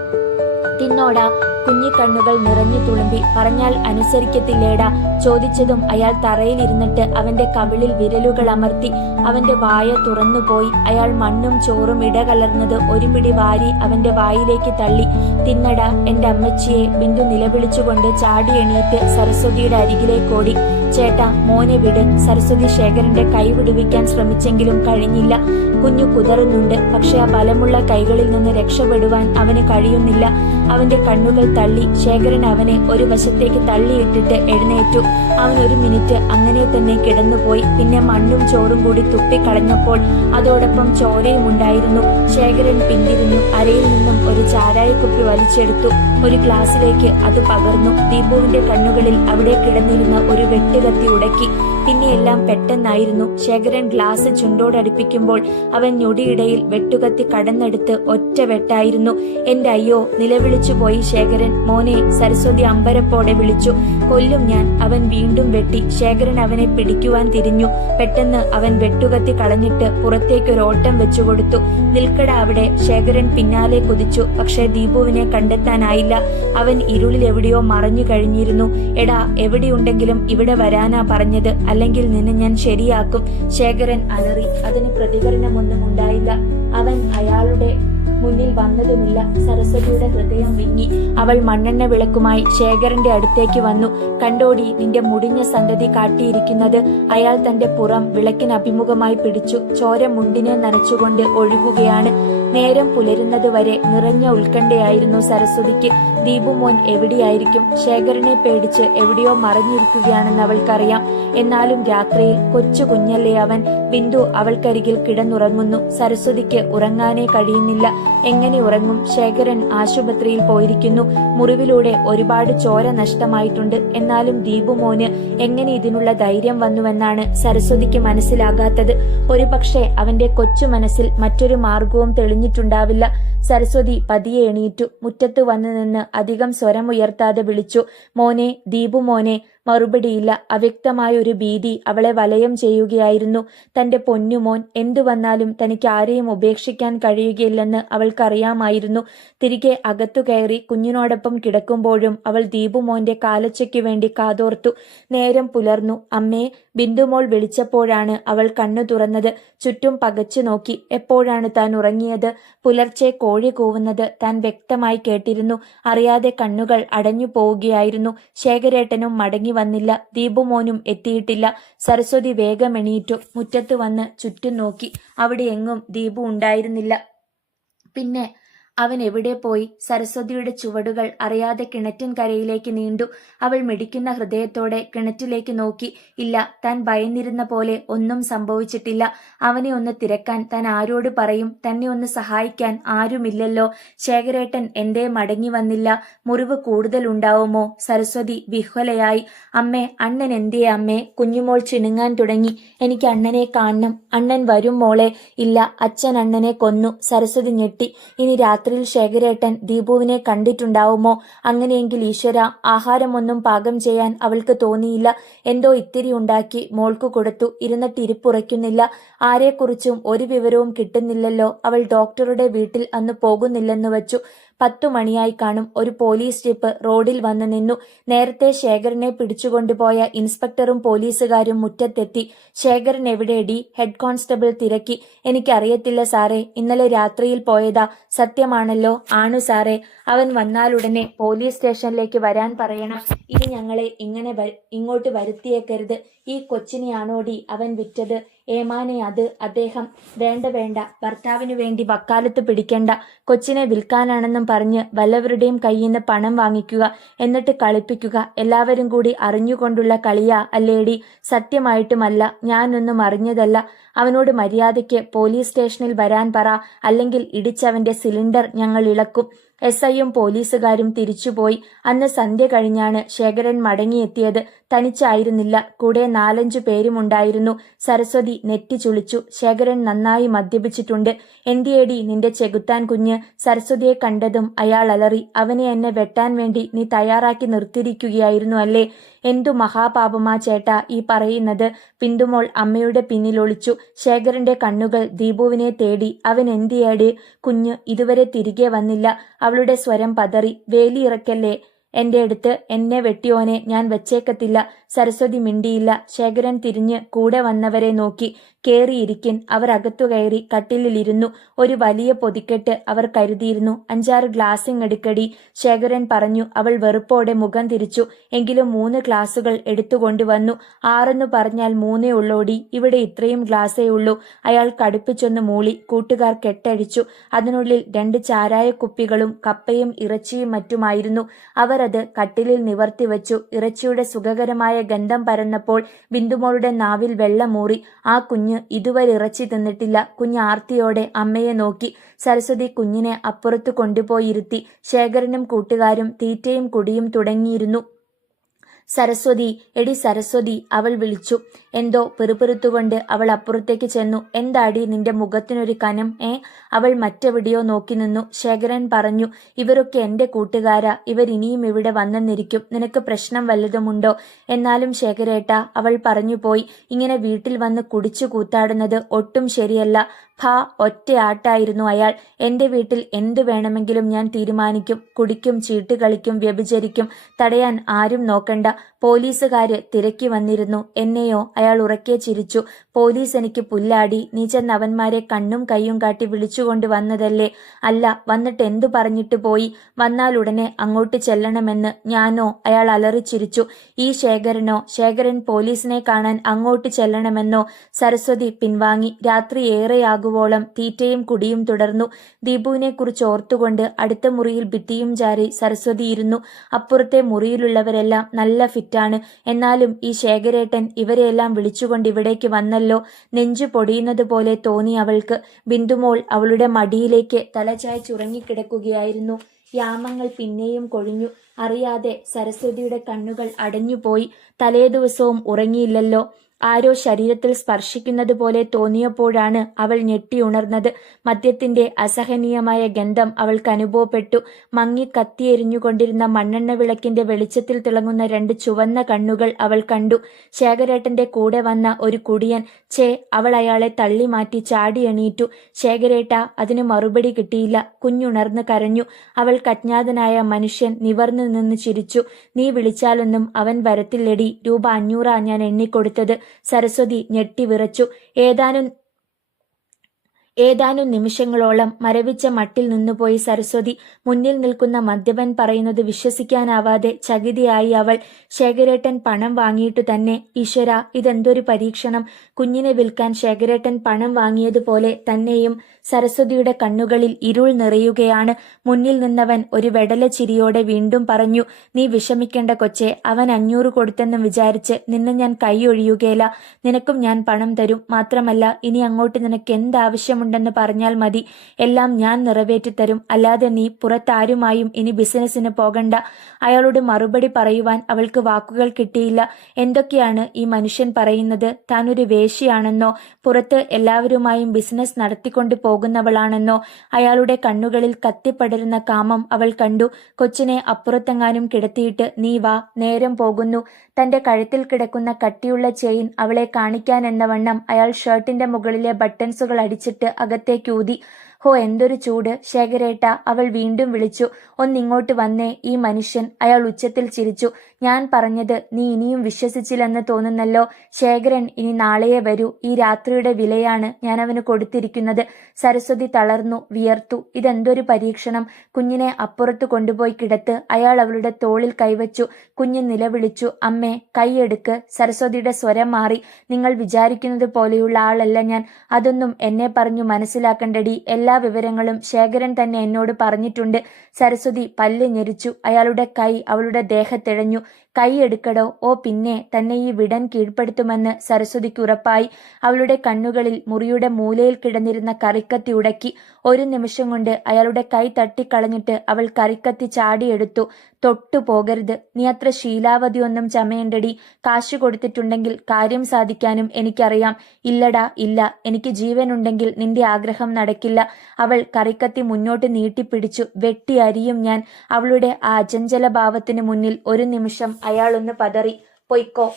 തിന്നോടാ. കുഞ്ഞിക്കണ്ണുകൾ നിറഞ്ഞു തുളുമ്പി. പറഞ്ഞാൽ അനുസരിക്കത്തില്ലേടാ? ചോദിച്ചതും അയാൾ തറയിലിരുന്നിട്ട് അവന്റെ കവിളിൽ വിരലുകൾ അമർത്തി. അവന്റെ വായ തുറന്നുപോയി. അയാൾ മണ്ണും ചോറും ഇടകലർന്നത് ഒരു പിടി വാരി അവന്റെ വായിലേക്ക് തള്ളി. തിന്നടാ എന്റെ അമ്മച്ചിയെ. ബിന്ദു നിലവിളിച്ചുകൊണ്ട് ചാടി എണീറ്റ് സരസ്വതിയുടെ അരികിലേക്കോടി. ചേട്ടാ, മോനെ വിട്. സരസ്വതി ശേഖരന്റെ കൈ വിടുവിക്കാൻ ശ്രമിച്ചെങ്കിലും കഴിഞ്ഞില്ല. കുഞ്ഞു കുതറുന്നുണ്ട്. പക്ഷെ ആ ബലമുള്ള കൈകളിൽ നിന്ന് രക്ഷപ്പെടുവാൻ അവന് കഴിയുന്നില്ല. അവന്റെ കണ്ണുകൾ തള്ളി. ശേഖരൻ അവനെ ഒരു വശത്തേക്ക് തള്ളിയിട്ടിട്ട് എഴുന്നേറ്റു. അവൻ 1 മിനിറ്റ് അങ്ങനെ തന്നെ കിടന്നുപോയി. പിന്നെ മണ്ണും ചോറും കൂടി തുപ്പിക്കളഞ്ഞപ്പോൾ അതോടൊപ്പം ചോരയും ഉണ്ടായിരുന്നു. ശേഖരൻ പിന്തിരിഞ്ഞു. അരയിൽ നിന്നും ഒരു ചാരായക്കുപ്പി വലിച്ചെടുത്തു. ഒരു ഗ്ലാസ്സിലേക്ക് അത് പകർന്നു. ദീപുവിന്റെ കണ്ണുകളിൽ അവിടെ കിടന്നിരുന്ന ഒരു വെട്ടുകത്തി ഉടക്കി. പിന്നെയെല്ലാം പെട്ടെന്നായിരുന്നു. ശേഖരൻ ഗ്ലാസ് ചുണ്ടോടടുപ്പിക്കുമ്പോൾ അവൻ ഞൊടിയിടയിൽ വെട്ടുകത്തി കടന്നെടുത്ത് ഒറ്റ വെട്ടായിരുന്നു. എന്റെ അയ്യോ, നിലവിളിച്ചു പോയി ശേഖരൻ. മോനെ, സരസ്വതി അമ്പരപ്പോടെ വിളിച്ചു. കൊല്ലും ഞാൻ. അവൻ വീണ്ടും വെട്ടി. ശേഖരൻ അവനെ പിടിക്കുവാൻ തിരിഞ്ഞു. പെട്ടെന്ന് അവൻ വെട്ടുകത്തി കളഞ്ഞിട്ട് പുറത്തേക്കൊരു ഓട്ടം വെച്ചുകൊടുത്തു. നിൽക്കട അവിടെ. ശേഖരൻ പിന്നാലെ കുതിച്ചു. പക്ഷേ ദീപുവിനെ കണ്ടെത്താനായില്ല. അവൻ ഇരുളിൽ എവിടെയോ മറഞ്ഞു കഴിഞ്ഞിരുന്നു. എടാ, എവിടെയുണ്ടെങ്കിലും ഇവിടെ വരാനാ പറഞ്ഞത്, അല്ലെങ്കിൽ നിന്നെ ഞാൻ ശരിയാക്കും. ശേഖരൻ അലറി. അതിന് പ്രതികരണമൊന്നും ഉണ്ടായില്ല. അവൻ അയാളുടെ മുന്നിൽ വന്നതുമില്ല. സരസ്വതിയുടെ ഹൃദയം വിങ്ങി. അവൾ മണ്ണെണ്ണ വിളക്കുമായി ശേഖരന്റെ അടുത്തേക്ക് വന്നു. കണ്ടോടി നിന്റെ മുടിഞ്ഞ സന്തതി കാട്ടിയിരിക്കുന്നത്. അയാൾ തന്റെ പുറം വിളക്കിനഭിമുഖമായി പിടിച്ചു. ചോര മുണ്ടിനെ നനച്ചുകൊണ്ട് ഒഴുകുകയാണ്. നേരം പുലരുന്നത് വരെ നിറഞ്ഞ ഉത്കണ്ഠയായിരുന്നു സരസ്വതിക്ക്. ദീപുമോൻ എവിടെയായിരിക്കും? ശേഖരനെ പേടിച്ച് എവിടെയോ മറഞ്ഞിരിക്കുകയാണെന്ന് അവൾക്കറിയാം. എന്നാലും രാത്രിയിൽ കൊച്ചു കുഞ്ഞല്ലേ അവൻ. ബിന്ദു അവൾക്കരികിൽ കിടന്നുറങ്ങുന്നു. സരസ്വതിക്ക് ഉറങ്ങാനേ കഴിയുന്നില്ല. എങ്ങനെ ഉറങ്ങും? ശേഖരൻ ആശുപത്രിയിൽ പോയിരിക്കുന്നു. മുറിവിലൂടെ ഒരുപാട് ചോര നഷ്ടമായിട്ടുണ്ട്. എന്നാലും ദീപുമോന് എങ്ങനെ ഇതിനുള്ള ധൈര്യം വന്നുവെന്നാണ് സരസ്വതിക്ക് മനസ്സിലാകാത്തത്. ഒരുപക്ഷെ അവന്റെ കൊച്ചു മനസ്സിൽ മറ്റൊരു മാർഗവും തെളിഞ്ഞിട്ടുണ്ടാവില്ല. സരസ്വതി പതിയെ എണീറ്റു. മുറ്റത്ത് വന്നു നിന്ന് അധികം സ്വരമുയർത്താതെ വിളിച്ചു, മോനെ, ദീപുമോനെ. മറുപടിയില്ല. അവ്യക്തമായ ഒരു ഭീതി അവളെ വലയം ചെയ്യുകയായിരുന്നു. തന്റെ പൊന്നുമോൻ. എന്തു വന്നാലും തനിക്ക് ആരെയും ഉപേക്ഷിക്കാൻ കഴിയുകയില്ലെന്ന് അവൾക്കറിയാമായിരുന്നു. തിരികെ അകത്തു കയറി കുഞ്ഞിനോടൊപ്പം കിടക്കുമ്പോഴും അവൾ ദീപുമോന്റെ കാലൊച്ചയ്ക്കു വേണ്ടി കാതോർത്തു. നേരം പുലർന്നു. അമ്മേ, ബിന്ദുമോൾ വിളിച്ചപ്പോഴാണ് അവൾ കണ്ണു തുറന്നത്. ചുറ്റും പകച്ചു നോക്കി. എപ്പോഴാണ് താൻ ഉറങ്ങിയത്? പുലർച്ചെ കോഴി കൂവുന്നത് താൻ വ്യക്തമായി കേട്ടിരുന്നു. അറിയാതെ കണ്ണുകൾ അടഞ്ഞു പോവുകയായിരുന്നു. ശേഖരേട്ടനും മടങ്ങി വന്നില്ല. ദീപുമോനും എത്തിയിട്ടില്ല. സരസ്വതി വേഗം എണീറ്റു. മുറ്റത്ത് വന്ന് ചുറ്റും നോക്കി. അവിടെ എങ്ങും ദീപു ഉണ്ടായിരുന്നില്ല. പിന്നെ അവൻ എവിടെ പോയി? സരസ്വതിയുടെ ചുവടുകൾ അറിയാതെ കിണറ്റിൻ കരയിലേക്ക് നീണ്ടു. അവൾ മിടിക്കുന്ന ഹൃദയത്തോടെ കിണറ്റിലേക്ക് നോക്കി. ഇല്ല, താൻ ഭയന്നിരുന്ന പോലെ ഒന്നും സംഭവിച്ചിട്ടില്ല. അവനെ ഒന്ന് തിരക്കാൻ താൻ ആരോട് പറയും? തന്നെ ഒന്ന് സഹായിക്കാൻ ആരുമില്ലല്ലോ. ശേഖരേട്ടൻ എന്തേ മടങ്ങി വന്നില്ല? മുറിവ് കൂടുതൽ ഉണ്ടാവുമോ? സരസ്വതി വിഹ്വലയായി. അമ്മേ, അണ്ണൻ എന്തേ അമ്മേ? കുഞ്ഞുമോൾ ചിണുങ്ങാൻ തുടങ്ങി. എനിക്ക് അണ്ണനെ കാണണം. അണ്ണൻ വരും മോളെ. ഇല്ല, അച്ഛൻ അണ്ണനെ കൊന്നു. സരസ്വതി ഞെട്ടി. ഇനി രാത്രിയിൽ ശേഖരേട്ടൻ ദീപുവിനെ കണ്ടിട്ടുണ്ടാവുമോ? അങ്ങനെയെങ്കിൽ ഈശ്വര, ആഹാരമൊന്നും പാകം ചെയ്യാൻ അവൾക്ക് തോന്നിയില്ല. എന്തോ ഇത്തിരി ഉണ്ടാക്കി മോൾക്ക് കൊടുത്തു. ഇരുന്നിട്ട് ഇരിപ്പുറയ്ക്കുന്നില്ല. ആരെക്കുറിച്ചും ഒരു വിവരവും കിട്ടുന്നില്ലല്ലോ. അവൾ ഡോക്ടറുടെ വീട്ടിൽ അന്ന് പോകുന്നില്ലെന്ന് വച്ചു. 10 മണിയായി കാണും. ഒരു പോലീസ് ജീപ്പ് റോഡിൽ വന്നു നിന്നു. നേരത്തെ ശേഖരനെ പിടിച്ചുകൊണ്ടുപോയ ഇൻസ്പെക്ടറും പോലീസുകാരും മുറ്റത്തെത്തി. ശേഖരൻ എവിടെയടി? ഹെഡ് കോൺസ്റ്റബിൾ തിരക്കി. എനിക്കറിയത്തില്ല സാറേ, ഇന്നലെ രാത്രിയിൽ പോയതാ. സത്യമാണല്ലോ? ആണു സാറേ. അവൻ വന്നാലുടനെ പോലീസ് സ്റ്റേഷനിലേക്ക് വരാൻ പറയണം. ഇനി ഞങ്ങളെ ഇങ്ങോട്ട് വരുത്തിയേക്കരുത്. ഈ കൊച്ചിനെയാണോടി അവൻ വിറ്റത്? ഏമാനെ, അത് അദ്ദേഹം. വേണ്ട വേണ്ട, ഭർത്താവിനു വേണ്ടി വക്കാലത്ത് പിടിക്കണ്ട. കൊച്ചിനെ വിൽക്കാനാണെന്നും പറഞ്ഞ് വല്ലവരുടെയും കയ്യിൽ നിന്ന് പണം വാങ്ങിക്കുക, എന്നിട്ട് കളിപ്പിക്കുക. എല്ലാവരും കൂടി അറിഞ്ഞുകൊണ്ടുള്ള കളിയാ അല്ലേടി? സത്യമായിട്ടുമല്ല, ഞാനൊന്നും അറിഞ്ഞതല്ല. അവനോട് മര്യാദയ്ക്ക് പോലീസ് സ്റ്റേഷനിൽ വരാൻ പറ, അല്ലെങ്കിൽ ഇടിച്ചവന്റെ സിലിണ്ടർ ഞങ്ങൾ ഇളക്കും. SIയും പോലീസുകാരും തിരിച്ചുപോയി. അന്ന് സന്ധ്യ കഴിഞ്ഞാണ് ശേഖരൻ മടങ്ങിയെത്തിയത്. തനിച്ചായിരുന്നില്ല, കൂടെ 4-5 പേരുമുണ്ടായിരുന്നു. സരസ്വതി നെറ്റി ചുളിച്ചു. ശേഖരൻ നന്നായി മദ്യപിച്ചിട്ടുണ്ട്. എന്തിയേടി നിന്റെ ചെകുത്താൻ കുഞ്ഞ്? സരസ്വതിയെ കണ്ടതും അയാൾ അലറി. അവനെ എന്നെ വെട്ടാൻ വേണ്ടി നീ തയ്യാറാക്കി നിർത്തിയിരിക്കുകയായിരുന്നു അല്ലേ? എന്തു മഹാപാപമാ ചേട്ടാ ഈ പറയുന്നത്? ബിന്ദുമോൾ അമ്മയുടെ പിന്നിലൊളിച്ചു. ശേഖരന്റെ കണ്ണുകൾ ദീപുവിനെ തേടി. അവൻ എന്തിയേടി? കുഞ്ഞ് ഇതുവരെ തിരികെ വന്നില്ല. അവളുടെ സ്വരം പതറി. വേലിയിറക്കല്ലേ എന്റെ അടുത്ത്. എന്നെ വെട്ടിയോനെ ഞാൻ വെച്ചേക്കത്തില്ല. സരസ്വതി മിണ്ടിയില്ല. ശേഖരൻ തിരിഞ്ഞ് കൂടെ വന്നവരെ നോക്കി. കേറിയിരിക്കിൻ. അവർ അകത്തു കയറി കട്ടിലിരുന്നു. ഒരു വലിയ പൊതിക്കെട്ട് അവർ കരുതിയിരുന്നു. 5-6 ഗ്ലാസിങ് എടുക്കടി, ശേഖരൻ പറഞ്ഞു. അവൾ വെറുപ്പോടെ മുഖം തിരിച്ചു. എങ്കിലും 3 ഗ്ലാസുകൾ എടുത്തുകൊണ്ടുവന്നു. 6 പറഞ്ഞാൽ 3 ഉള്ളോടി. ഇവിടെ ഇത്രയും ഗ്ലാസേ ഉള്ളൂ. അയാൾ കടുപ്പിച്ചൊന്ന് മൂളി. കൂട്ടുകാർ കെട്ടഴിച്ചു. അതിനുള്ളിൽ 2 ചാരായ കുപ്പികളും കപ്പയും ഇറച്ചിയും മറ്റുമായിരുന്നു. അവരത് കട്ടിലിൽ നിവർത്തിവെച്ചു. ഇറച്ചിയുടെ സുഖകരമായ ഗന്ധം പരന്നപ്പോൾ ബിന്ദുമോളുടെ നാവിൽ വെള്ളമൂറി. ആ കുഞ്ഞ് ഇതുവരെ ഇറച്ചി തിന്നിട്ടില്ല. കുഞ്ഞ് ആർത്തിയോടെ അമ്മയെ നോക്കി. സരസ്വതി കുഞ്ഞിനെ അപ്പുറത്ത് കൊണ്ടുപോയിരുത്തി. ശേഖരനും കൂട്ടുകാരും തീറ്റയും കുടിയും തുടങ്ങിയിരുന്നു. സരസ്വതി, എടി സരസ്വതി, അവൾ വിളിച്ചു. എന്തോ പിറുപിറുത്തുകൊണ്ട് അവൾ അപ്പുറത്തേക്ക് ചെന്നു. എന്താടി നിന്റെ മുഖത്തിനൊരു കനം? അവൾ മറ്റെവിടെയോ നോക്കി നിന്നു. ശേഖരൻ പറഞ്ഞു, ഇവരൊക്കെ എന്റെ കൂട്ടുകാരാ. ഇവരിനിയും ഇവിടെ വന്നെന്നിരിക്കും. നിനക്ക് പ്രശ്നം വല്ലതുമുണ്ടോ? എന്നാലും ശേഖരേട്ട, അവൾ പറഞ്ഞു പോയി. ഇങ്ങനെ വീട്ടിൽ വന്ന് കുടിച്ചു കൂത്താടുന്നത് ഒട്ടും ശരിയല്ല. ഒറ്റയാട്ടായിരുന്നു അയാൾ. എന്റെ വീട്ടിൽ എന്തു വേണമെങ്കിലും ഞാൻ തീരുമാനിക്കും. കുടിക്കും, ചീട്ട് കളിക്കും, വ്യഭിചരിക്കും. തടയാൻ ആരും നോക്കണ്ട. പോലീസുകാര് തിരക്കി വന്നിരുന്നു. എന്നെയോ അയാൾ ഉറക്കെ ചിരിച്ചു. പോലീസ് എനിക്ക് പുല്ലാടി. നീ ചെന്ന് അവന്മാരെ കണ്ണും കൈയും കാട്ടി വിളിച്ചുകൊണ്ട് വന്നതല്ലേ? അല്ല, വന്നിട്ട് എന്തു പറഞ്ഞിട്ട് പോയി? വന്നാൽ ഉടനെ അങ്ങോട്ട് ചെല്ലണമെന്ന്. ഞാനോ? അയാൾ അലറിച്ചിരിച്ചു. ഈ ശേഖരനോ? ശേഖരൻ പോലീസിനെ കാണാൻ അങ്ങോട്ട് ചെല്ലണമെന്നോ? സരസ്വതി പിൻവാങ്ങി. രാത്രി ഏറെയാകുവോളം തീറ്റയും കുടിയും തുടർന്നു. ദീപുവിനെ കുറിച്ച് ഓർത്തുകൊണ്ട് അടുത്ത മുറിയിൽ ഭിത്തിയും ചാരി സരസ്വതി ഇരുന്നു. അപ്പുറത്തെ മുറിയിലുള്ളവരെല്ലാം നല്ല ഫിറ്റാണ്. എന്നാലും ഈ ശേഖരേട്ടൻ ഇവരെയെല്ലാം വിളിച്ചുകൊണ്ട് ഇവിടേക്ക് വന്നല്ലോ. നെഞ്ചു പൊടിയുന്നത് പോലെ തോന്നി അവൾക്ക്. ബിന്ദുമോൾ അവളുടെ മടിയിലേക്ക് തലചായ്ച്ചുറങ്ങിക്കിടക്കുകയായിരുന്നു. യാമങ്ങൾ പിന്നെയും കൊഴിഞ്ഞു. അറിയാതെ സരസ്വതിയുടെ കണ്ണുകൾ അടഞ്ഞുപോയി. തലേദിവസവും ഉറങ്ങിയില്ലല്ലോ. ആരോ ശരീരത്തിൽ സ്പർശിക്കുന്നത് പോലെ തോന്നിയപ്പോഴാണ് അവൾ ഞെട്ടിയുണർന്നത്. മദ്യത്തിന്റെ അസഹനീയമായ ഗന്ധം അവൾക്ക് അനുഭവപ്പെട്ടു. മങ്ങി കത്തിയെരിഞ്ഞുകൊണ്ടിരുന്ന മണ്ണെണ്ണ വിളക്കിന്റെ വെളിച്ചത്തിൽ തിളങ്ങുന്ന 2 ചുവന്ന കണ്ണുകൾ അവൾ കണ്ടു. ശേഖരേട്ടന്റെ കൂടെ വന്ന ഒരു കുടിയൻ. ഛേ! അവൾ അയാളെ തള്ളി മാറ്റി ചാടി എണീറ്റു. ശേഖരേട്ട! അതിന് മറുപടി കിട്ടിയില്ല. കുഞ്ഞുണർന്ന് കരഞ്ഞു. അവൾക്ക് അജ്ഞാതനായ മനുഷ്യൻ നിവർന്നു നിന്ന് ചിരിച്ചു. നീ വിളിച്ചാലൊന്നും അവൻ വരത്തില്ലടി. രൂപ 500 ഞാൻ എണ്ണിക്കൊടുത്തത്. സരസ്വതി ഞെട്ടിവിറച്ചു. ഏതാനും നിമിഷങ്ങളോളം മരവിച്ച മട്ടിൽ നിന്നുപോയി സരസ്വതി. മുന്നിൽ നിൽക്കുന്ന മദ്യപൻ പറയുന്നത് വിശ്വസിക്കാനാവാതെ ചകിതയായി അവൾ. ശേഖരേട്ടൻ പണം വാങ്ങിയിട്ടു തന്നെ. ഈശ്വര, ഇതെന്തൊരു പരീക്ഷണം! കുഞ്ഞിനെ വിൽക്കാൻ ശേഖരേട്ടൻ പണം വാങ്ങിയതുപോലെ തന്നെയും. സരസ്വതിയുടെ കണ്ണുകളിൽ ഇരുൾ നിറയുകയാണ്. മുന്നിൽ നിന്നവൻ ഒരു വെടല ചിരിയോടെ വീണ്ടും പറഞ്ഞു. നീ വിഷമിക്കേണ്ട കൊച്ചേ. അവൻ 500 കൊടുത്തെന്നും വിചാരിച്ച് നിന്നെ ഞാൻ കൈയൊഴിയുകയില്ല. നിനക്കും ഞാൻ പണം തരും. മാത്രമല്ല, ഇനി അങ്ങോട്ട് നിനക്ക് എന്താവശ്യമുണ്ടെന്ന് പറഞ്ഞാൽ മതി. എല്ലാം ഞാൻ നിറവേറ്റിത്തരും. അല്ലാതെ നീ പുറത്താരുമായും ഇനി ബിസിനസ്സിന് പോകണ്ട. അയാളോട് മറുപടി പറയുവാൻ അവൾക്ക് വാക്കുകൾ കിട്ടിയില്ല. എന്തൊക്കെയാണ് ഈ മനുഷ്യൻ പറയുന്നത്? താൻ ഒരു വേശ്യയാണെന്നോ? പുറത്ത് എല്ലാവരുമായും ബിസിനസ് നടത്തിക്കൊണ്ട് പോകുന്നവളാണെന്നോ? അയാളുടെ കണ്ണുകളിൽ കത്തിപ്പടരുന്ന കാമം അവൾ കണ്ടു. കൊച്ചിനെ അപ്പുറത്തെങ്ങാനും കിടത്തിയിട്ട് നീ വാ, നേരം പോകുന്നു. തന്റെ കഴുത്തിൽ കിടക്കുന്ന കട്ടിയുള്ള ചെയിൻ അവളെ കാണിക്കാനെന്ന വണ്ണം അയാൾ ഷർട്ടിന്റെ മുകളിലെ ബട്ടൺസുകൾ അടിച്ചിട്ട് അകത്തേക്കൂതി. ഹോ, എന്തൊരു ചൂട്! ശേഖരേട്ട! അവൾ വീണ്ടും വിളിച്ചു. ഒന്നിങ്ങോട്ട് വന്നേ. ഈ മനുഷ്യൻ! അയാൾ ഉച്ചത്തിൽ ചിരിച്ചു. ഞാൻ പറഞ്ഞത് നീ ഇനിയും വിശ്വസിച്ചില്ലെന്ന് തോന്നുന്നല്ലോ. ശേഖരൻ ഇനി നാളെയേ വരൂ. ഈ രാത്രിയുടെ വിലയാണ് ഞാൻ അവന് കൊടുത്തിരിക്കുന്നത്. സരസ്വതി തളർന്നു, വിയർത്തു. ഇതെന്തൊരു പരീക്ഷണം! കുഞ്ഞിനെ അപ്പുറത്ത് കൊണ്ടുപോയി കിടത്ത്. അയാൾ അവളുടെ തോളിൽ കൈവച്ചു. കുഞ്ഞ് നിലവിളിച്ചു. അമ്മേ, കൈയെടുക്ക്. സരസ്വതിയുടെ സ്വരം മാറി. നിങ്ങൾ വിചാരിക്കുന്നത് പോലെയുള്ള ആളല്ല ഞാൻ. അതൊന്നും എന്നെ പറഞ്ഞു മനസ്സിലാക്കണ്ടടി. എല്ലാ വിവരങ്ങളും ശേഖരൻ തന്നെ എന്നോട് പറഞ്ഞിട്ടുണ്ട്. സരസ്വതി പല്ല് ഞെരിച്ചു. അയാളുടെ കൈ അവളുടെ ദേഹത്തിഴഞ്ഞു. കൈ എടുക്കടോ. ഓ പിന്നെ, തന്നെ ഈ വിടൻ കീഴ്പ്പെടുത്തുമെന്ന് സരസ്വതിക്ക് ഉറപ്പായി. അവളുടെ കണ്ണുകളിൽ മുറിയുടെ മൂലയിൽ കിടന്നിരുന്ന കറിക്കത്തി ഉടക്കി. ഒരു നിമിഷം കൊണ്ട് അയാളുടെ കൈ തട്ടിക്കളഞ്ഞിട്ട് അവൾ കറിക്കത്തി ചാടിയെടുത്തു. തൊട്ടു പോകരുത്. നീ അത്ര ശീലാവതിയൊന്നും ചമയണ്ടടി. കാശ് കൊടുത്തിട്ടുണ്ടെങ്കിൽ കാര്യം സാധിക്കാനും എനിക്കറിയാം. ഇല്ലടാ, ഇല്ല. എനിക്ക് ജീവനുണ്ടെങ്കിൽ നിന്റെ ആഗ്രഹം നടക്കില്ല. അവൾ കറിക്കത്തി മുന്നോട്ട് നീട്ടിപ്പിടിച്ചു. വെട്ടി അരിയും ഞാൻ. അവളുടെ ആ അചഞ്ചല ഭാവത്തിന് മുന്നിൽ ഒരു നിമിഷം അയാളൊന്ന് പതറി. പൊയ്ക്കോ,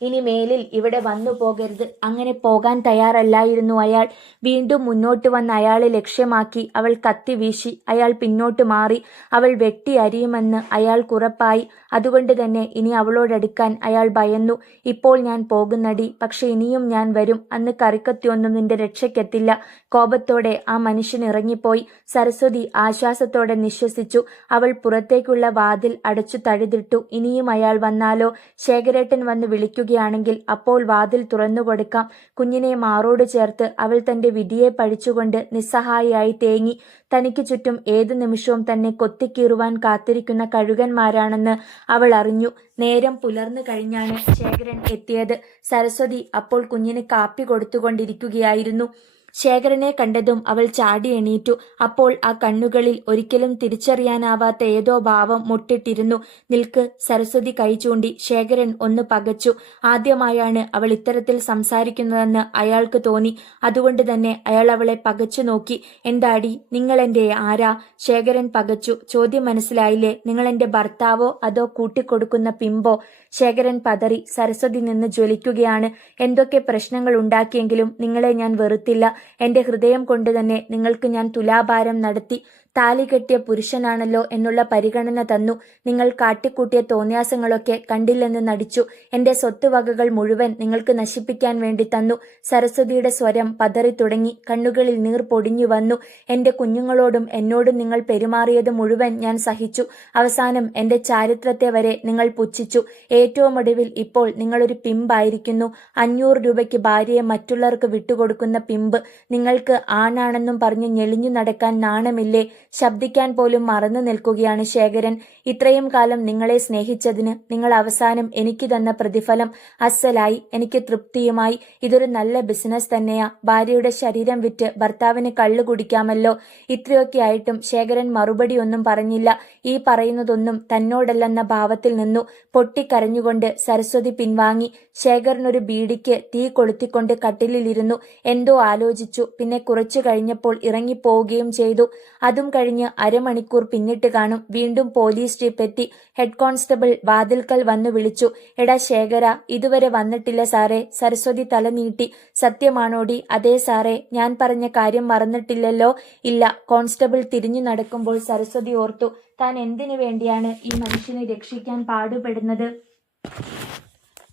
ഇനി മേലിൽ ഇവിടെ വന്നു പോകരുത്. അങ്ങനെ പോകാൻ തയ്യാറല്ലായിരുന്നു അയാൾ. വീണ്ടും മുന്നോട്ട് വന്ന് അയാളെ ലക്ഷ്യമാക്കി അവൾ കത്തി വീശി. അയാൾ പിന്നോട്ട് മാറി. അവൾ വെട്ടി അരിയുമെന്ന് അയാൾക്കുറപ്പായി. അതുകൊണ്ട് തന്നെ ഇനി അവളോടടുക്കാൻ അയാൾ ഭയന്നു. ഇപ്പോൾ ഞാൻ പോകുന്നടി. പക്ഷെ ഇനിയും ഞാൻ വരും. അന്ന് കറിക്കത്തിയൊന്നും നിന്റെ രക്ഷയ്ക്കെത്തില്ല. കോപത്തോടെ ആ മനുഷ്യൻ ഇറങ്ങിപ്പോയി. സരസ്വതി ആശ്വാസത്തോടെ നിശ്വസിച്ചു. അവൾ പുറത്തേക്കുള്ള വാതിൽ അടച്ചു തഴുതിട്ടു. ഇനിയും അയാൾ വന്നാലോ? ശേഖരേട്ടൻ വന്ന് വിളിക്കുകയാണെങ്കിൽ അപ്പോൾ വാതിൽ തുറന്നുകൊടുക്കാം. കുഞ്ഞിനെ മാറോട് ചേർത്ത് അവൾ തന്റെ വിധിയെ പഴിച്ചുകൊണ്ട് നിസ്സഹായിയായി തേങ്ങി. തനിക്ക് ചുറ്റും ഏതു നിമിഷവും തന്നെ കൊത്തിക്കീറുവാൻ കാത്തിരിക്കുന്ന കഴുകന്മാരാണെന്ന് അവൾ അറിഞ്ഞു. നേരം പുലർന്നു കഴിഞ്ഞാണ് ശേഖരൻ എത്തിയത്. സരസ്വതി അപ്പോൾ കുഞ്ഞിന് കാപ്പി കൊടുത്തുകൊണ്ടിരിക്കുകയായിരുന്നു. ശേഖരനെ കണ്ടതും അവൾ ചാടി എണീറ്റു. അപ്പോൾ ആ കണ്ണുകളിൽ ഒരിക്കലും തിരിച്ചറിയാനാവാത്ത ഏതോ ഭാവം മുട്ടിട്ടിരുന്നു. നിൽക്ക്! സരസ്വതി കൈ ചൂണ്ടി. ശേഖരൻ ഒന്ന് പകച്ചു. ആദ്യമായാണ് അവൾ ഇത്തരത്തിൽ സംസാരിക്കുന്നതെന്ന് അയാൾക്ക് തോന്നി. അതുകൊണ്ട് തന്നെ അയാൾ അവളെ പകച്ചു നോക്കി. എന്താടി, നിങ്ങൾ എൻ്റെ ആരാ? ശേഖരൻ പകച്ചു. ചോദ്യം മനസ്സിലായില്ലേ? നിങ്ങൾ എൻ്റെ ഭർത്താവോ അതോ കൂട്ടിക്കൊടുക്കുന്ന പിമ്പോ? ശേഖരൻ പതറി. സരസ്വതി നിന്ന് ജ്വലിക്കുകയാണ്. എന്തൊക്കെ പ്രശ്നങ്ങൾ ഉണ്ടാക്കിയെങ്കിലും നിങ്ങളെ ഞാൻ വെറുത്തില്ല. എന്റെ ഹൃദയം കൊണ്ട് തന്നെ നിങ്ങൾക്ക് ഞാൻ തുലാഭാരം നടത്തി. താലി കെട്ടിയ പുരുഷനാണല്ലോ എന്നുള്ള പരിഗണന തന്നു. നിങ്ങൾ കാട്ടിക്കൂട്ടിയ തോന്നിയാസങ്ങളൊക്കെ കണ്ടില്ലെന്ന് നടിച്ചു. എന്റെ സ്വത്തുവകകൾ മുഴുവൻ നിങ്ങൾക്ക് നശിപ്പിക്കാൻ വേണ്ടി തന്നു. സരസ്വതിയുടെ സ്വരം പതറി തുടങ്ങി. കണ്ണുകളിൽ നീർ പൊടിഞ്ഞു വന്നു. എന്റെ കുഞ്ഞുങ്ങളോടും എന്നോടും നിങ്ങൾ പെരുമാറിയത് മുഴുവൻ ഞാൻ സഹിച്ചു. അവസാനം എന്റെ ചാരിത്രത്തെ വരെ നിങ്ങൾ പുച്ഛിച്ചു. ഏറ്റവും ഒടുവിൽ ഇപ്പോൾ നിങ്ങളൊരു പിമ്പായിരിക്കുന്നു. 500 രൂപയ്ക്ക് ഭാര്യയെ മറ്റുള്ളവർക്ക് വിട്ടുകൊടുക്കുന്ന പിമ്പ്. നിങ്ങൾക്ക് ആണാണെന്നും പറഞ്ഞ് ഞെളിഞ്ഞു നടക്കാൻ നാണമില്ലേ? ശബ്ദിക്കാൻ പോലും മറന്നു നിൽക്കുകയാണ് ശേഖരൻ. ഇത്രയും കാലം നിങ്ങളെ സ്നേഹിച്ചതിന് നിങ്ങൾ അവസാനം എനിക്ക് തന്ന പ്രതിഫലം അസ്സലായി. എനിക്ക് തൃപ്തിയുമായി. ഇതൊരു നല്ല ബിസിനസ് തന്നെയാ. ഭാര്യയുടെ ശരീരം വിറ്റ് ഭർത്താവിന് കള്ളു കുടിക്കാമല്ലോ. ഇത്രയൊക്കെ ആയിട്ടും ശേഖരൻ മറുപടി ഒന്നും പറഞ്ഞില്ല. ഈ പറയുന്നതൊന്നും തന്നോടല്ലെന്ന ഭാവത്തിൽ നിന്നു. പൊട്ടിക്കരഞ്ഞുകൊണ്ട് സരസ്വതി പിൻവാങ്ങി. ശേഖരനൊരു ബീഡിക്ക് തീ കൊളുത്തിക്കൊണ്ട് കട്ടിലിരുന്നു. എന്തോ ആലോചിച്ചു. പിന്നെ കുറച്ചു കഴിഞ്ഞപ്പോൾ ഇറങ്ങിപ്പോവുകയും ചെയ്തു. അതും കഴിഞ്ഞ് അരമണിക്കൂർ പിന്നിട്ട് കാണും. വീണ്ടും പോലീസ് ജീപ്പ് എത്തി. ഹെഡ് കോൺസ്റ്റബിൾ വാതിൽക്കൽ വന്നു വിളിച്ചു. എടാ ശേഖര, ഇതുവരെ വന്നിട്ടില്ല സാറേ. സരസ്വതി തല നീട്ടി. സത്യമാണോടി? അതെ സാറേ. ഞാൻ പറഞ്ഞ കാര്യം മറന്നിട്ടില്ലല്ലോ? ഇല്ല. കോൺസ്റ്റബിൾ തിരിഞ്ഞു നടക്കുമ്പോൾ സരസ്വതി ഓർത്തു, താൻ എന്തിനു വേണ്ടിയാണ് ഈ മനുഷ്യനെ രക്ഷിക്കാൻ പാടുപെടുന്നത്.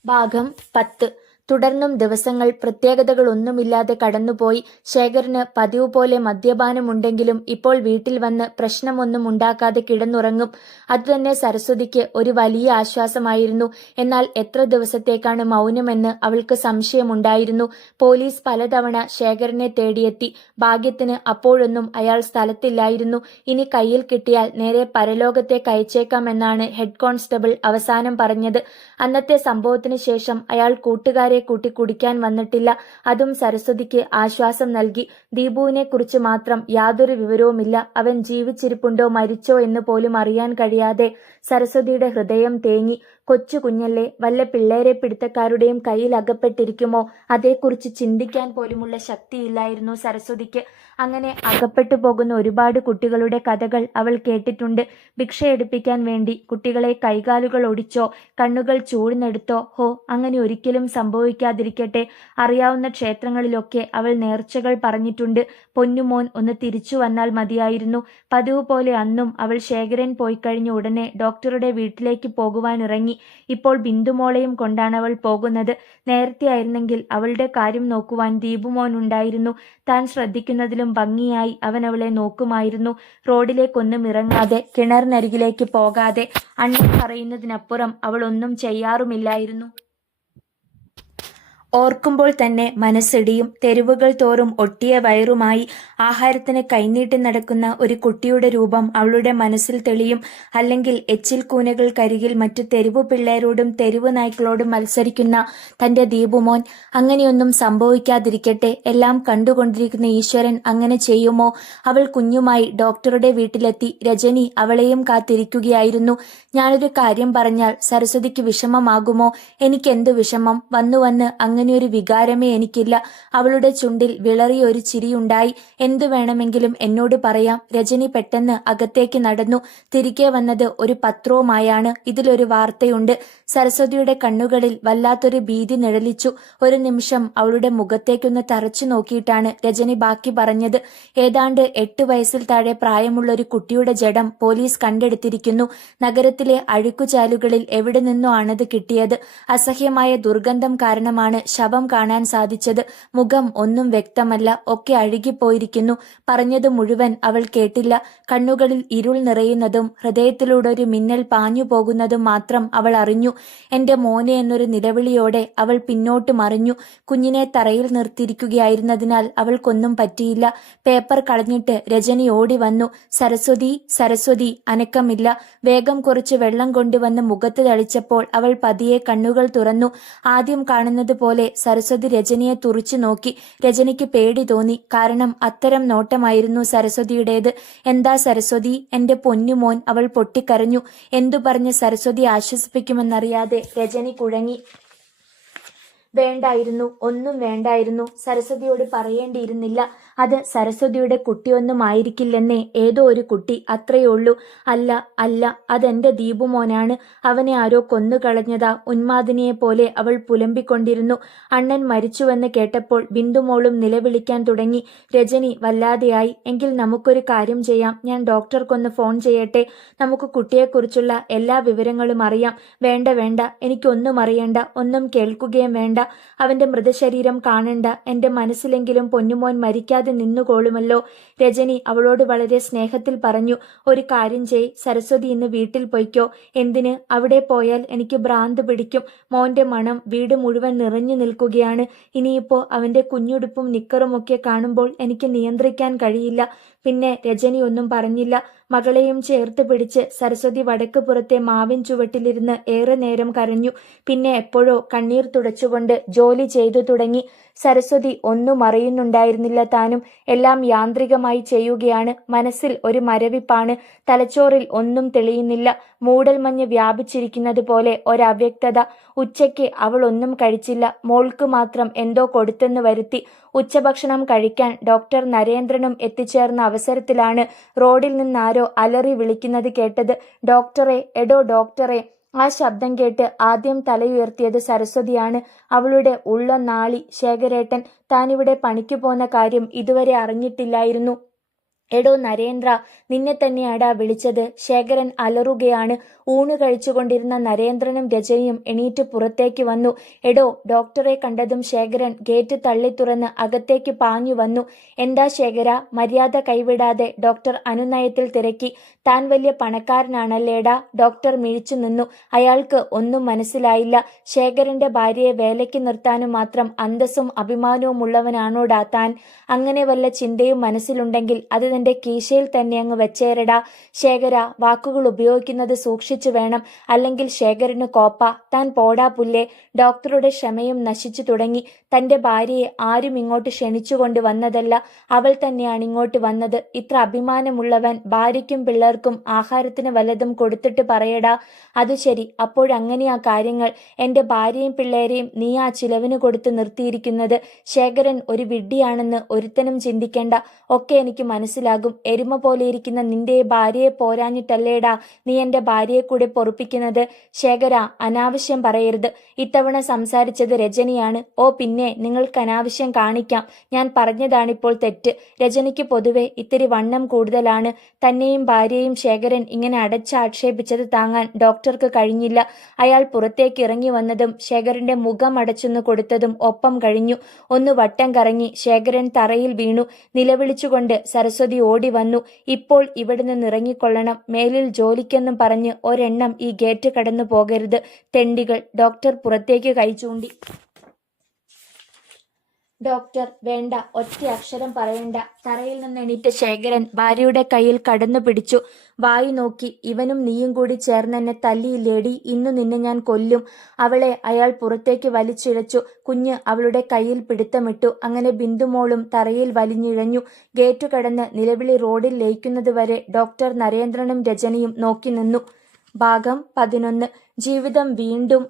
ഭാഗം 10. തുടർന്നും ദിവസങ്ങൾ പ്രത്യേകതകളൊന്നുമില്ലാതെ കടന്നുപോയി. ശേഖരന് പതിവ് പോലെ മദ്യപാനമുണ്ടെങ്കിലും ഇപ്പോൾ വീട്ടിൽ വന്ന് പ്രശ്നമൊന്നും ഉണ്ടാക്കാതെ കിടന്നുറങ്ങും. അതുതന്നെ സരസ്വതിക്ക് ഒരു വലിയ ആശ്വാസമായിരുന്നു. എന്നാൽ എത്ര ദിവസത്തേക്കാണ് മൗനമെന്ന് അവൾക്ക് സംശയമുണ്ടായിരുന്നു. പോലീസ് പലതവണ ശേഖരനെ തേടിയെത്തി. ഭാഗ്യത്തിന് അപ്പോഴൊന്നും അയാൾ സ്ഥലത്തില്ലായിരുന്നു. ഇനി കയ്യിൽ കിട്ടിയാൽ നേരെ പരലോകത്തേക്ക് അയച്ചേക്കാമെന്നാണ് ഹെഡ് കോൺസ്റ്റബിൾ അവസാനം പറഞ്ഞത്. അന്നത്തെ സംഭവത്തിന് ശേഷം അയാൾ കൂട്ടുകാരെ കൂട്ടി കുടിക്കാൻ വന്നിട്ടില്ല. അതും സരസ്വതിക്ക് ആശ്വാസം നൽകി. ദീപുവിനെ കുറിച്ച് മാത്രം യാതൊരു വിവരവുമില്ല. അവൻ ജീവിച്ചിരിപ്പുണ്ടോ മരിച്ചോ എന്ന് പോലും അറിയാൻ കഴിയാതെ സരസ്വതിയുടെ ഹൃദയം തേങ്ങി. കൊച്ചു കുഞ്ഞല്ലേ, വല്ല പിള്ളേരെ പിടുത്തക്കാരുടെയും കയ്യിൽ അകപ്പെട്ടിരിക്കുമോ? അതേക്കുറിച്ച് ചിന്തിക്കാൻ പോലുമുള്ള ശക്തിയില്ലായിരുന്നു സരസ്വതിക്ക്. അങ്ങനെ അകപ്പെട്ടു പോകുന്ന ഒരുപാട് കുട്ടികളുടെ കഥകൾ അവൾ കേട്ടിട്ടുണ്ട്. ഭിക്ഷയെടുപ്പിക്കാൻ വേണ്ടി കുട്ടികളെ കൈകാലുകൾ ഒടിച്ചോ കണ്ണുകൾ ചൂഴ്ന്നെടുത്തോ? ഹോ, അങ്ങനെ ഒരിക്കലും സംഭവിക്കാതിരിക്കട്ടെ. അറിയാവുന്ന ക്ഷേത്രങ്ങളിലൊക്കെ അവൾ നേർച്ചകൾ പറഞ്ഞിട്ടുണ്ട്. പൊന്നുമോൻ ഒന്ന് തിരിച്ചു വന്നാൽ മതിയായിരുന്നു. പതിവ് പോലെ അന്നും അവൾ ശേഖരൻ പോയി കഴിഞ്ഞ ഉടനെ ഡോക്ടറുടെ വീട്ടിലേക്ക് പോകുവാനിറങ്ങി. ഇപ്പോൾ ബിന്ദുമോളെയും കൊണ്ടാണ് അവൾ പോകുന്നത്. നേരത്തെ ആയിരുന്നെങ്കിൽ അവളുടെ കാര്യം നോക്കുവാൻ ദീപുമോൻ ഉണ്ടായിരുന്നു. താൻ ശ്രദ്ധിക്കുന്നതിലും ഭംഗിയായി അവൻ അവളെ നോക്കുമായിരുന്നു. റോഡിലേക്കൊന്നും ഇറങ്ങാതെ, കിണറിനരികിലേക്ക് പോകാതെ, അണ്ണൻ പറയുന്നതിനപ്പുറം അവൾ ഒന്നും ചെയ്യാറുമില്ലായിരുന്നു. ഓർക്കുമ്പോൾ തന്നെ മനസ്സിടിയും. തെരുവുകൾ തോറും ഒട്ടിയ വയറുമായി ആഹാരത്തിന് കൈനീട്ടി നടക്കുന്ന ഒരു കുട്ടിയുടെ രൂപം അവളുടെ മനസ്സിൽ തെളിയും. അല്ലെങ്കിൽ എച്ചിൽ കൂനകൾക്കരികിൽ മറ്റു തെരുവു പിള്ളേരോടും തെരുവ് നായ്ക്കളോടും മത്സരിക്കുന്ന തന്റെ ദീപുമോൻ. അങ്ങനെയൊന്നും സംഭവിക്കാതിരിക്കട്ടെ. എല്ലാം കണ്ടുകൊണ്ടിരിക്കുന്ന ഈശ്വരൻ അങ്ങനെ ചെയ്യുമോ? അവൾ കുഞ്ഞുമായി ഡോക്ടറുടെ വീട്ടിലെത്തി. രജനി അവളെയും കാത്തിരിക്കുകയായിരുന്നു. ഞാനൊരു കാര്യം പറഞ്ഞാൽ സരസ്വതിക്ക് വിഷമമാകുമോ? എനിക്കെന്തു വിഷമം? വന്നു വന്ന് അങ്ങനെയൊരു വികാരമേ എനിക്കില്ല. അവളുടെ ചുണ്ടിൽ വിളറിയൊരു ചിരിയുണ്ടായി. എന്തു വേണമെങ്കിലും എന്നോട് പറയാം. രജനി പെട്ടെന്ന് അകത്തേക്ക് നടന്നു. തിരികെ വന്നത് ഒരു പത്രവുമായാണ്. ഇതിലൊരു വാർത്തയുണ്ട്. സരസ്വതിയുടെ കണ്ണുകളിൽ വല്ലാത്തൊരു ഭീതി നിഴലിച്ചു. ഒരു നിമിഷം അവളുടെ മുഖത്തേക്കൊന്ന് തറച്ചു നോക്കിയിട്ടാണ് രജനി ബാക്കി പറഞ്ഞത്. ഏതാണ്ട് 8 വയസ്സിൽ താഴെ പ്രായമുള്ള ഒരു കുട്ടിയുടെ ജഡം പോലീസ് കണ്ടെടുത്തിരിക്കുന്നു. നഗരത്തിലെ അഴുക്കുചാലുകളിൽ എവിടെ നിന്നോ ആണത് കിട്ടിയത്. അസഹ്യമായ ദുർഗന്ധം കാരണമാണ് ശവം കാണാൻ സാധിച്ചത്. മുഖം ഒന്നും വ്യക്തമല്ല. ഒക്കെ അഴുകിപ്പോയിരിക്കുന്നു. പറഞ്ഞത് മുഴുവൻ അവൾ കേട്ടില്ല. കണ്ണുകളിൽ ഇരുൾ നിറയുന്നതും ഹൃദയത്തിലൂടെ ഒരു മിന്നൽ പാഞ്ഞു പോകുന്നതും മാത്രം അവൾ അറിഞ്ഞു. എന്റെ മോനെ എന്നൊരു നിലവിളിയോടെ അവൾ പിന്നോട്ട് മറിഞ്ഞു. കുഞ്ഞിനെ തറയിൽ നിർത്തിയിരിക്കുകയായിരുന്നതിനാൽ അവൾക്കൊന്നും പറ്റിയില്ല. പേപ്പർ കളഞ്ഞിട്ട് രജനി ഓടി വന്നു. സരസ്വതി, സരസ്വതി. അനക്കമില്ല. വേഗം കുറച്ച് വെള്ളം കൊണ്ടുവന്ന് മുഖത്ത് തളിച്ചപ്പോൾ അവൾ പതിയെ കണ്ണുകൾ തുറന്നു. ആദ്യം കാണുന്നത് പോലെ സരസ്വതി രജനിയെ തുറിച്ചു നോക്കി. രജനിക്ക് പേടി തോന്നി. കാരണം അത്തരം നോട്ടമായിരുന്നു സരസ്വതിയുടേത്. എന്താ സരസ്വതി, എന്റെ പൊന്നുമോൻ? അവൾ പൊട്ടിക്കരഞ്ഞു. എന്തു പറഞ്ഞ് സരസ്വതി ആശ്വസിപ്പിക്കുമെന്നറിയാതെ രജനി കുഴങ്ങി. വേണ്ടായിരുന്നു, ഒന്നും വേണ്ടായിരുന്നു. സരസ്വതിയോട് പറയേണ്ടിയിരുന്നില്ല. അത് സരസ്വതിയുടെ കുട്ടിയൊന്നും ആയിരിക്കില്ലെന്നേ, ഏതോ ഒരു കുട്ടി, അത്രയേ ഉള്ളൂ. അല്ല അല്ല, അതെന്റെ ദീപുമോനാണ്. അവനെ ആരോ കൊന്നുകളഞ്ഞതാ. ഉന്മാദിനിയെ പോലെ അവൾ പുലമ്പിക്കൊണ്ടിരുന്നു. അണ്ണൻ മരിച്ചുവെന്ന് കേട്ടപ്പോൾ ബിന്ദുമോളും നിലവിളിക്കാൻ തുടങ്ങി. രജനി വല്ലാതെയായി. എങ്കിൽ നമുക്കൊരു കാര്യം ചെയ്യാം, ഞാൻ ഡോക്ടർക്കൊന്ന് ഫോൺ ചെയ്യട്ടെ. നമുക്ക് കുട്ടിയെക്കുറിച്ചുള്ള എല്ലാ വിവരങ്ങളും അറിയാം. വേണ്ട വേണ്ട, എനിക്കൊന്നും അറിയണ്ട, ഒന്നും കേൾക്കുകയും വേണ്ട. അവന്റെ മൃതശരീരം കാണണ്ട. എന്റെ മനസ്സിലെങ്കിലും പൊന്നുമോൻ മരിക്കാതെ നിന്നുകൊള്ളുമല്ലോ. രജനി അവളോട് വളരെ സ്നേഹത്തിൽ പറഞ്ഞു. ഒരു കാര്യം ചെയ് സരസ്വതി, ഇന്ന് വീട്ടിൽ പൊയ്ക്കോ. എന്തിന്? അവിടെ പോയാൽ എനിക്ക് ഭ്രാന്ത് പിടിക്കും. മോന്റെ മണം വീട് മുഴുവൻ നിറഞ്ഞു നിൽക്കുകയാണ്. ഇനിയിപ്പോ അവന്റെ കുഞ്ഞുടുപ്പും നിക്കറുമൊക്കെ കാണുമ്പോൾ എനിക്ക് നിയന്ത്രിക്കാൻ കഴിയില്ല. പിന്നെ രജനി ഒന്നും പറഞ്ഞില്ല. മകളെയും ചേർത്ത് പിടിച്ച് സരസ്വതി വടക്ക് പുറത്തെ മാവിൻ ചുവട്ടിലിരുന്ന് ഏറെ നേരം കരഞ്ഞു. പിന്നെ എപ്പോഴോ കണ്ണീർ തുടച്ചുകൊണ്ട് ജോലി ചെയ്തു തുടങ്ങി. സരസ്വതി ഒന്നും അറിയുന്നുണ്ടായിരുന്നില്ല താനും. എല്ലാം യാന്ത്രികമായി ചെയ്യുകയാണ്. മനസ്സിൽ ഒരു മരവിപ്പാണ്. തലച്ചോറിൽ ഒന്നും തെളിയുന്നില്ല. മൂടൽമഞ്ഞ് വ്യാപിച്ചിരിക്കുന്നത് പോലെ ഒരവ്യക്തത. ഉച്ചയ്ക്ക് അവൾ ഒന്നും കഴിച്ചില്ല. മോൾക്ക് മാത്രം എന്തോ കൊടുത്തെന്ന് വരുത്തി. ഉച്ചഭക്ഷണം കഴിക്കാൻ ഡോക്ടർ നരേന്ദ്രനും എത്തിച്ചേർന്ന അവസരത്തിലാണ് റോഡിൽ നിന്നാരോ അലറി വിളിക്കുന്നത് കേട്ടത്. ഡോക്ടറെ, എടോ ഡോക്ടറെ. ആ ശബ്ദം കേട്ട് ആദ്യം തലയുയർത്തിയത് സരസ്വതിയാണ്. അവളുടെ ഉള്ള നാളി. ശേഖരേട്ടൻ, താനിവിടെ പണിക്കു പോന്ന കാര്യം ഇതുവരെ അറിഞ്ഞിട്ടില്ലായിരുന്നു. എടോ നരേന്ദ്ര, നിന്നെ തന്നെയാടാ വിളിച്ചത്. ശേഖരൻ അലറുകയാണ്. ഊണ് കഴിച്ചുകൊണ്ടിരുന്ന നരേന്ദ്രനും രജനിയും എണീറ്റ് പുറത്തേക്ക് വന്നു. എടോ, ഡോക്ടറെ കണ്ടതും ശേഖരൻ ഗേറ്റ് തള്ളി തുറന്ന് അകത്തേക്ക് പാഞ്ഞു വന്നു. എന്താ ശേഖര? മര്യാദ കൈവിടാതെ ഡോക്ടർ അനുനയത്തിൽ തിരക്കി. താൻ വലിയ പണക്കാരനാണല്ലേടാ? ഡോക്ടർ മിഴിച്ചു നിന്നു. അയാൾക്ക് ഒന്നും മനസ്സിലായില്ല. ശേഖരന്റെ ഭാര്യയെ വേലയ്ക്ക് നിർത്താനും മാത്രം അന്തസ്സും അഭിമാനവും ഉള്ളവനാണോടാ താൻ? അങ്ങനെ വല്ല ചിന്തയും മനസ്സിലുണ്ടെങ്കിൽ അത് തന്റെ കീശയിൽ തന്നെ അങ്ങ് വെച്ചേരടാ. ശേഖര, വാക്കുകൾ ഉപയോഗിക്കുന്നത് സൂക്ഷിച്ചു വേണം, അല്ലെങ്കിൽ ശേഖരന് കോപ്പ. താൻ പോടാ പുല്ലേ. ഡോക്ടറുടെ ക്ഷമയും നശിച്ചു തുടങ്ങി. തന്റെ ഭാര്യയെ ആരും ഇങ്ങോട്ട് ക്ഷണിച്ചുകൊണ്ട് വന്നതല്ല, അവൾ തന്നെയാണ് ഇങ്ങോട്ട് വന്നത്. ഇത്ര അഭിമാനമുള്ളവൻ ഭാര്യയ്ക്കും പിള്ളേർക്കും ആഹാരത്തിന് വല്ലതും കൊടുത്തിട്ട് പറയടാ. അത് ശരി, അപ്പോഴങ്ങനെയാ കാര്യങ്ങൾ. എന്റെ ഭാര്യയും പിള്ളേരെയും നീ ആ ചിലവിന് കൊടുത്ത് നിർത്തിയിരിക്കുന്നത്. ശേഖരൻ ഒരു വിഡ്ഢിയാണെന്ന് ഒരുത്തനും ചിന്തിക്കേണ്ട. ഒക്കെ എനിക്ക് മനസ്സിലാകും. എരുമ പോലെ ഇരിക്കുന്ന നിന്റെ ഭാര്യയെ പോരാഞ്ഞിട്ടല്ലേടാ നീ എന്റെ ഭാര്യയെ കൂടെ പൊറുപ്പിക്കുന്നത്. ശേഖര, അനാവശ്യം പറയരുത്. ഇത്തവണ സംസാരിച്ചത് രജനിയാണ്. ഓ പിന്നെ, നിങ്ങൾക്ക് അനാവശ്യം കാണിക്കാം. ഞാൻ പറഞ്ഞതാണിപ്പോൾ തെറ്റ്. രജനിക്ക് പൊതുവെ ഇത്തിരി വണ്ണം കൂടുതലാണ്. തന്നെയും ഭാര്യയെയും ശേഖരൻ ഇങ്ങനെ അടച്ചാക്ഷേപിച്ചത് താങ്ങാൻ ഡോക്ടർക്ക് കഴിഞ്ഞില്ല. അയാൾ പുറത്തേക്ക് ഇറങ്ങി വന്നതും ശേഖരന്റെ മുഖം അടച്ചൊന്നു കൊടുത്തതും ഒപ്പം കഴിഞ്ഞു. ഒന്ന് വട്ടം കറങ്ങി ശേഖരൻ തറയിൽ വീണു. നിലവിളിച്ചുകൊണ്ട് സരസ്വതി ഓടി വന്നു. ഇപ്പോൾ ഇവിടുന്ന് ഇറങ്ങിക്കൊള്ളണം. മേലിൽ ജോലിക്കെന്നും പറഞ്ഞ് ഒരെണ്ണം ഈ ഗേറ്റ് കടന്നു പോകരുത്. തെണ്ടികൾ. ഡോക്ടർ പുറത്തേക്ക് കൈ ചൂണ്ടി. ഡോക്ടർ, വേണ്ട, ഒറ്റ അക്ഷരം പറയണ്ട. തറയിൽ നിന്ന് എണീറ്റ ശേഖരൻ ഭാര്യയുടെ കയ്യിൽ കടന്നു പിടിച്ചു. വായി നോക്കി. ഇവനും നീയും കൂടി ചേർന്നെന്നെ തല്ലിയില്ലേടി? ഇന്നു നിന്നെ ഞാൻ കൊല്ലും. അവളെ അയാൾ പുറത്തേക്ക് വലിച്ചിഴച്ചു. കുഞ്ഞ് അവളുടെ കയ്യിൽ പിടുത്തമിട്ടു. അങ്ങനെ ബിന്ദുമോളും തറയിൽ വലിഞ്ഞിഴഞ്ഞു. ഗേറ്റു കടന്ന് നിലവിളി റോഡിൽ ലയിക്കുന്നതുവരെ ഡോക്ടർ നരേന്ദ്രനും രജനിയും നോക്കി നിന്നു. ഭാഗം 11. ജീവിതം വീണ്ടും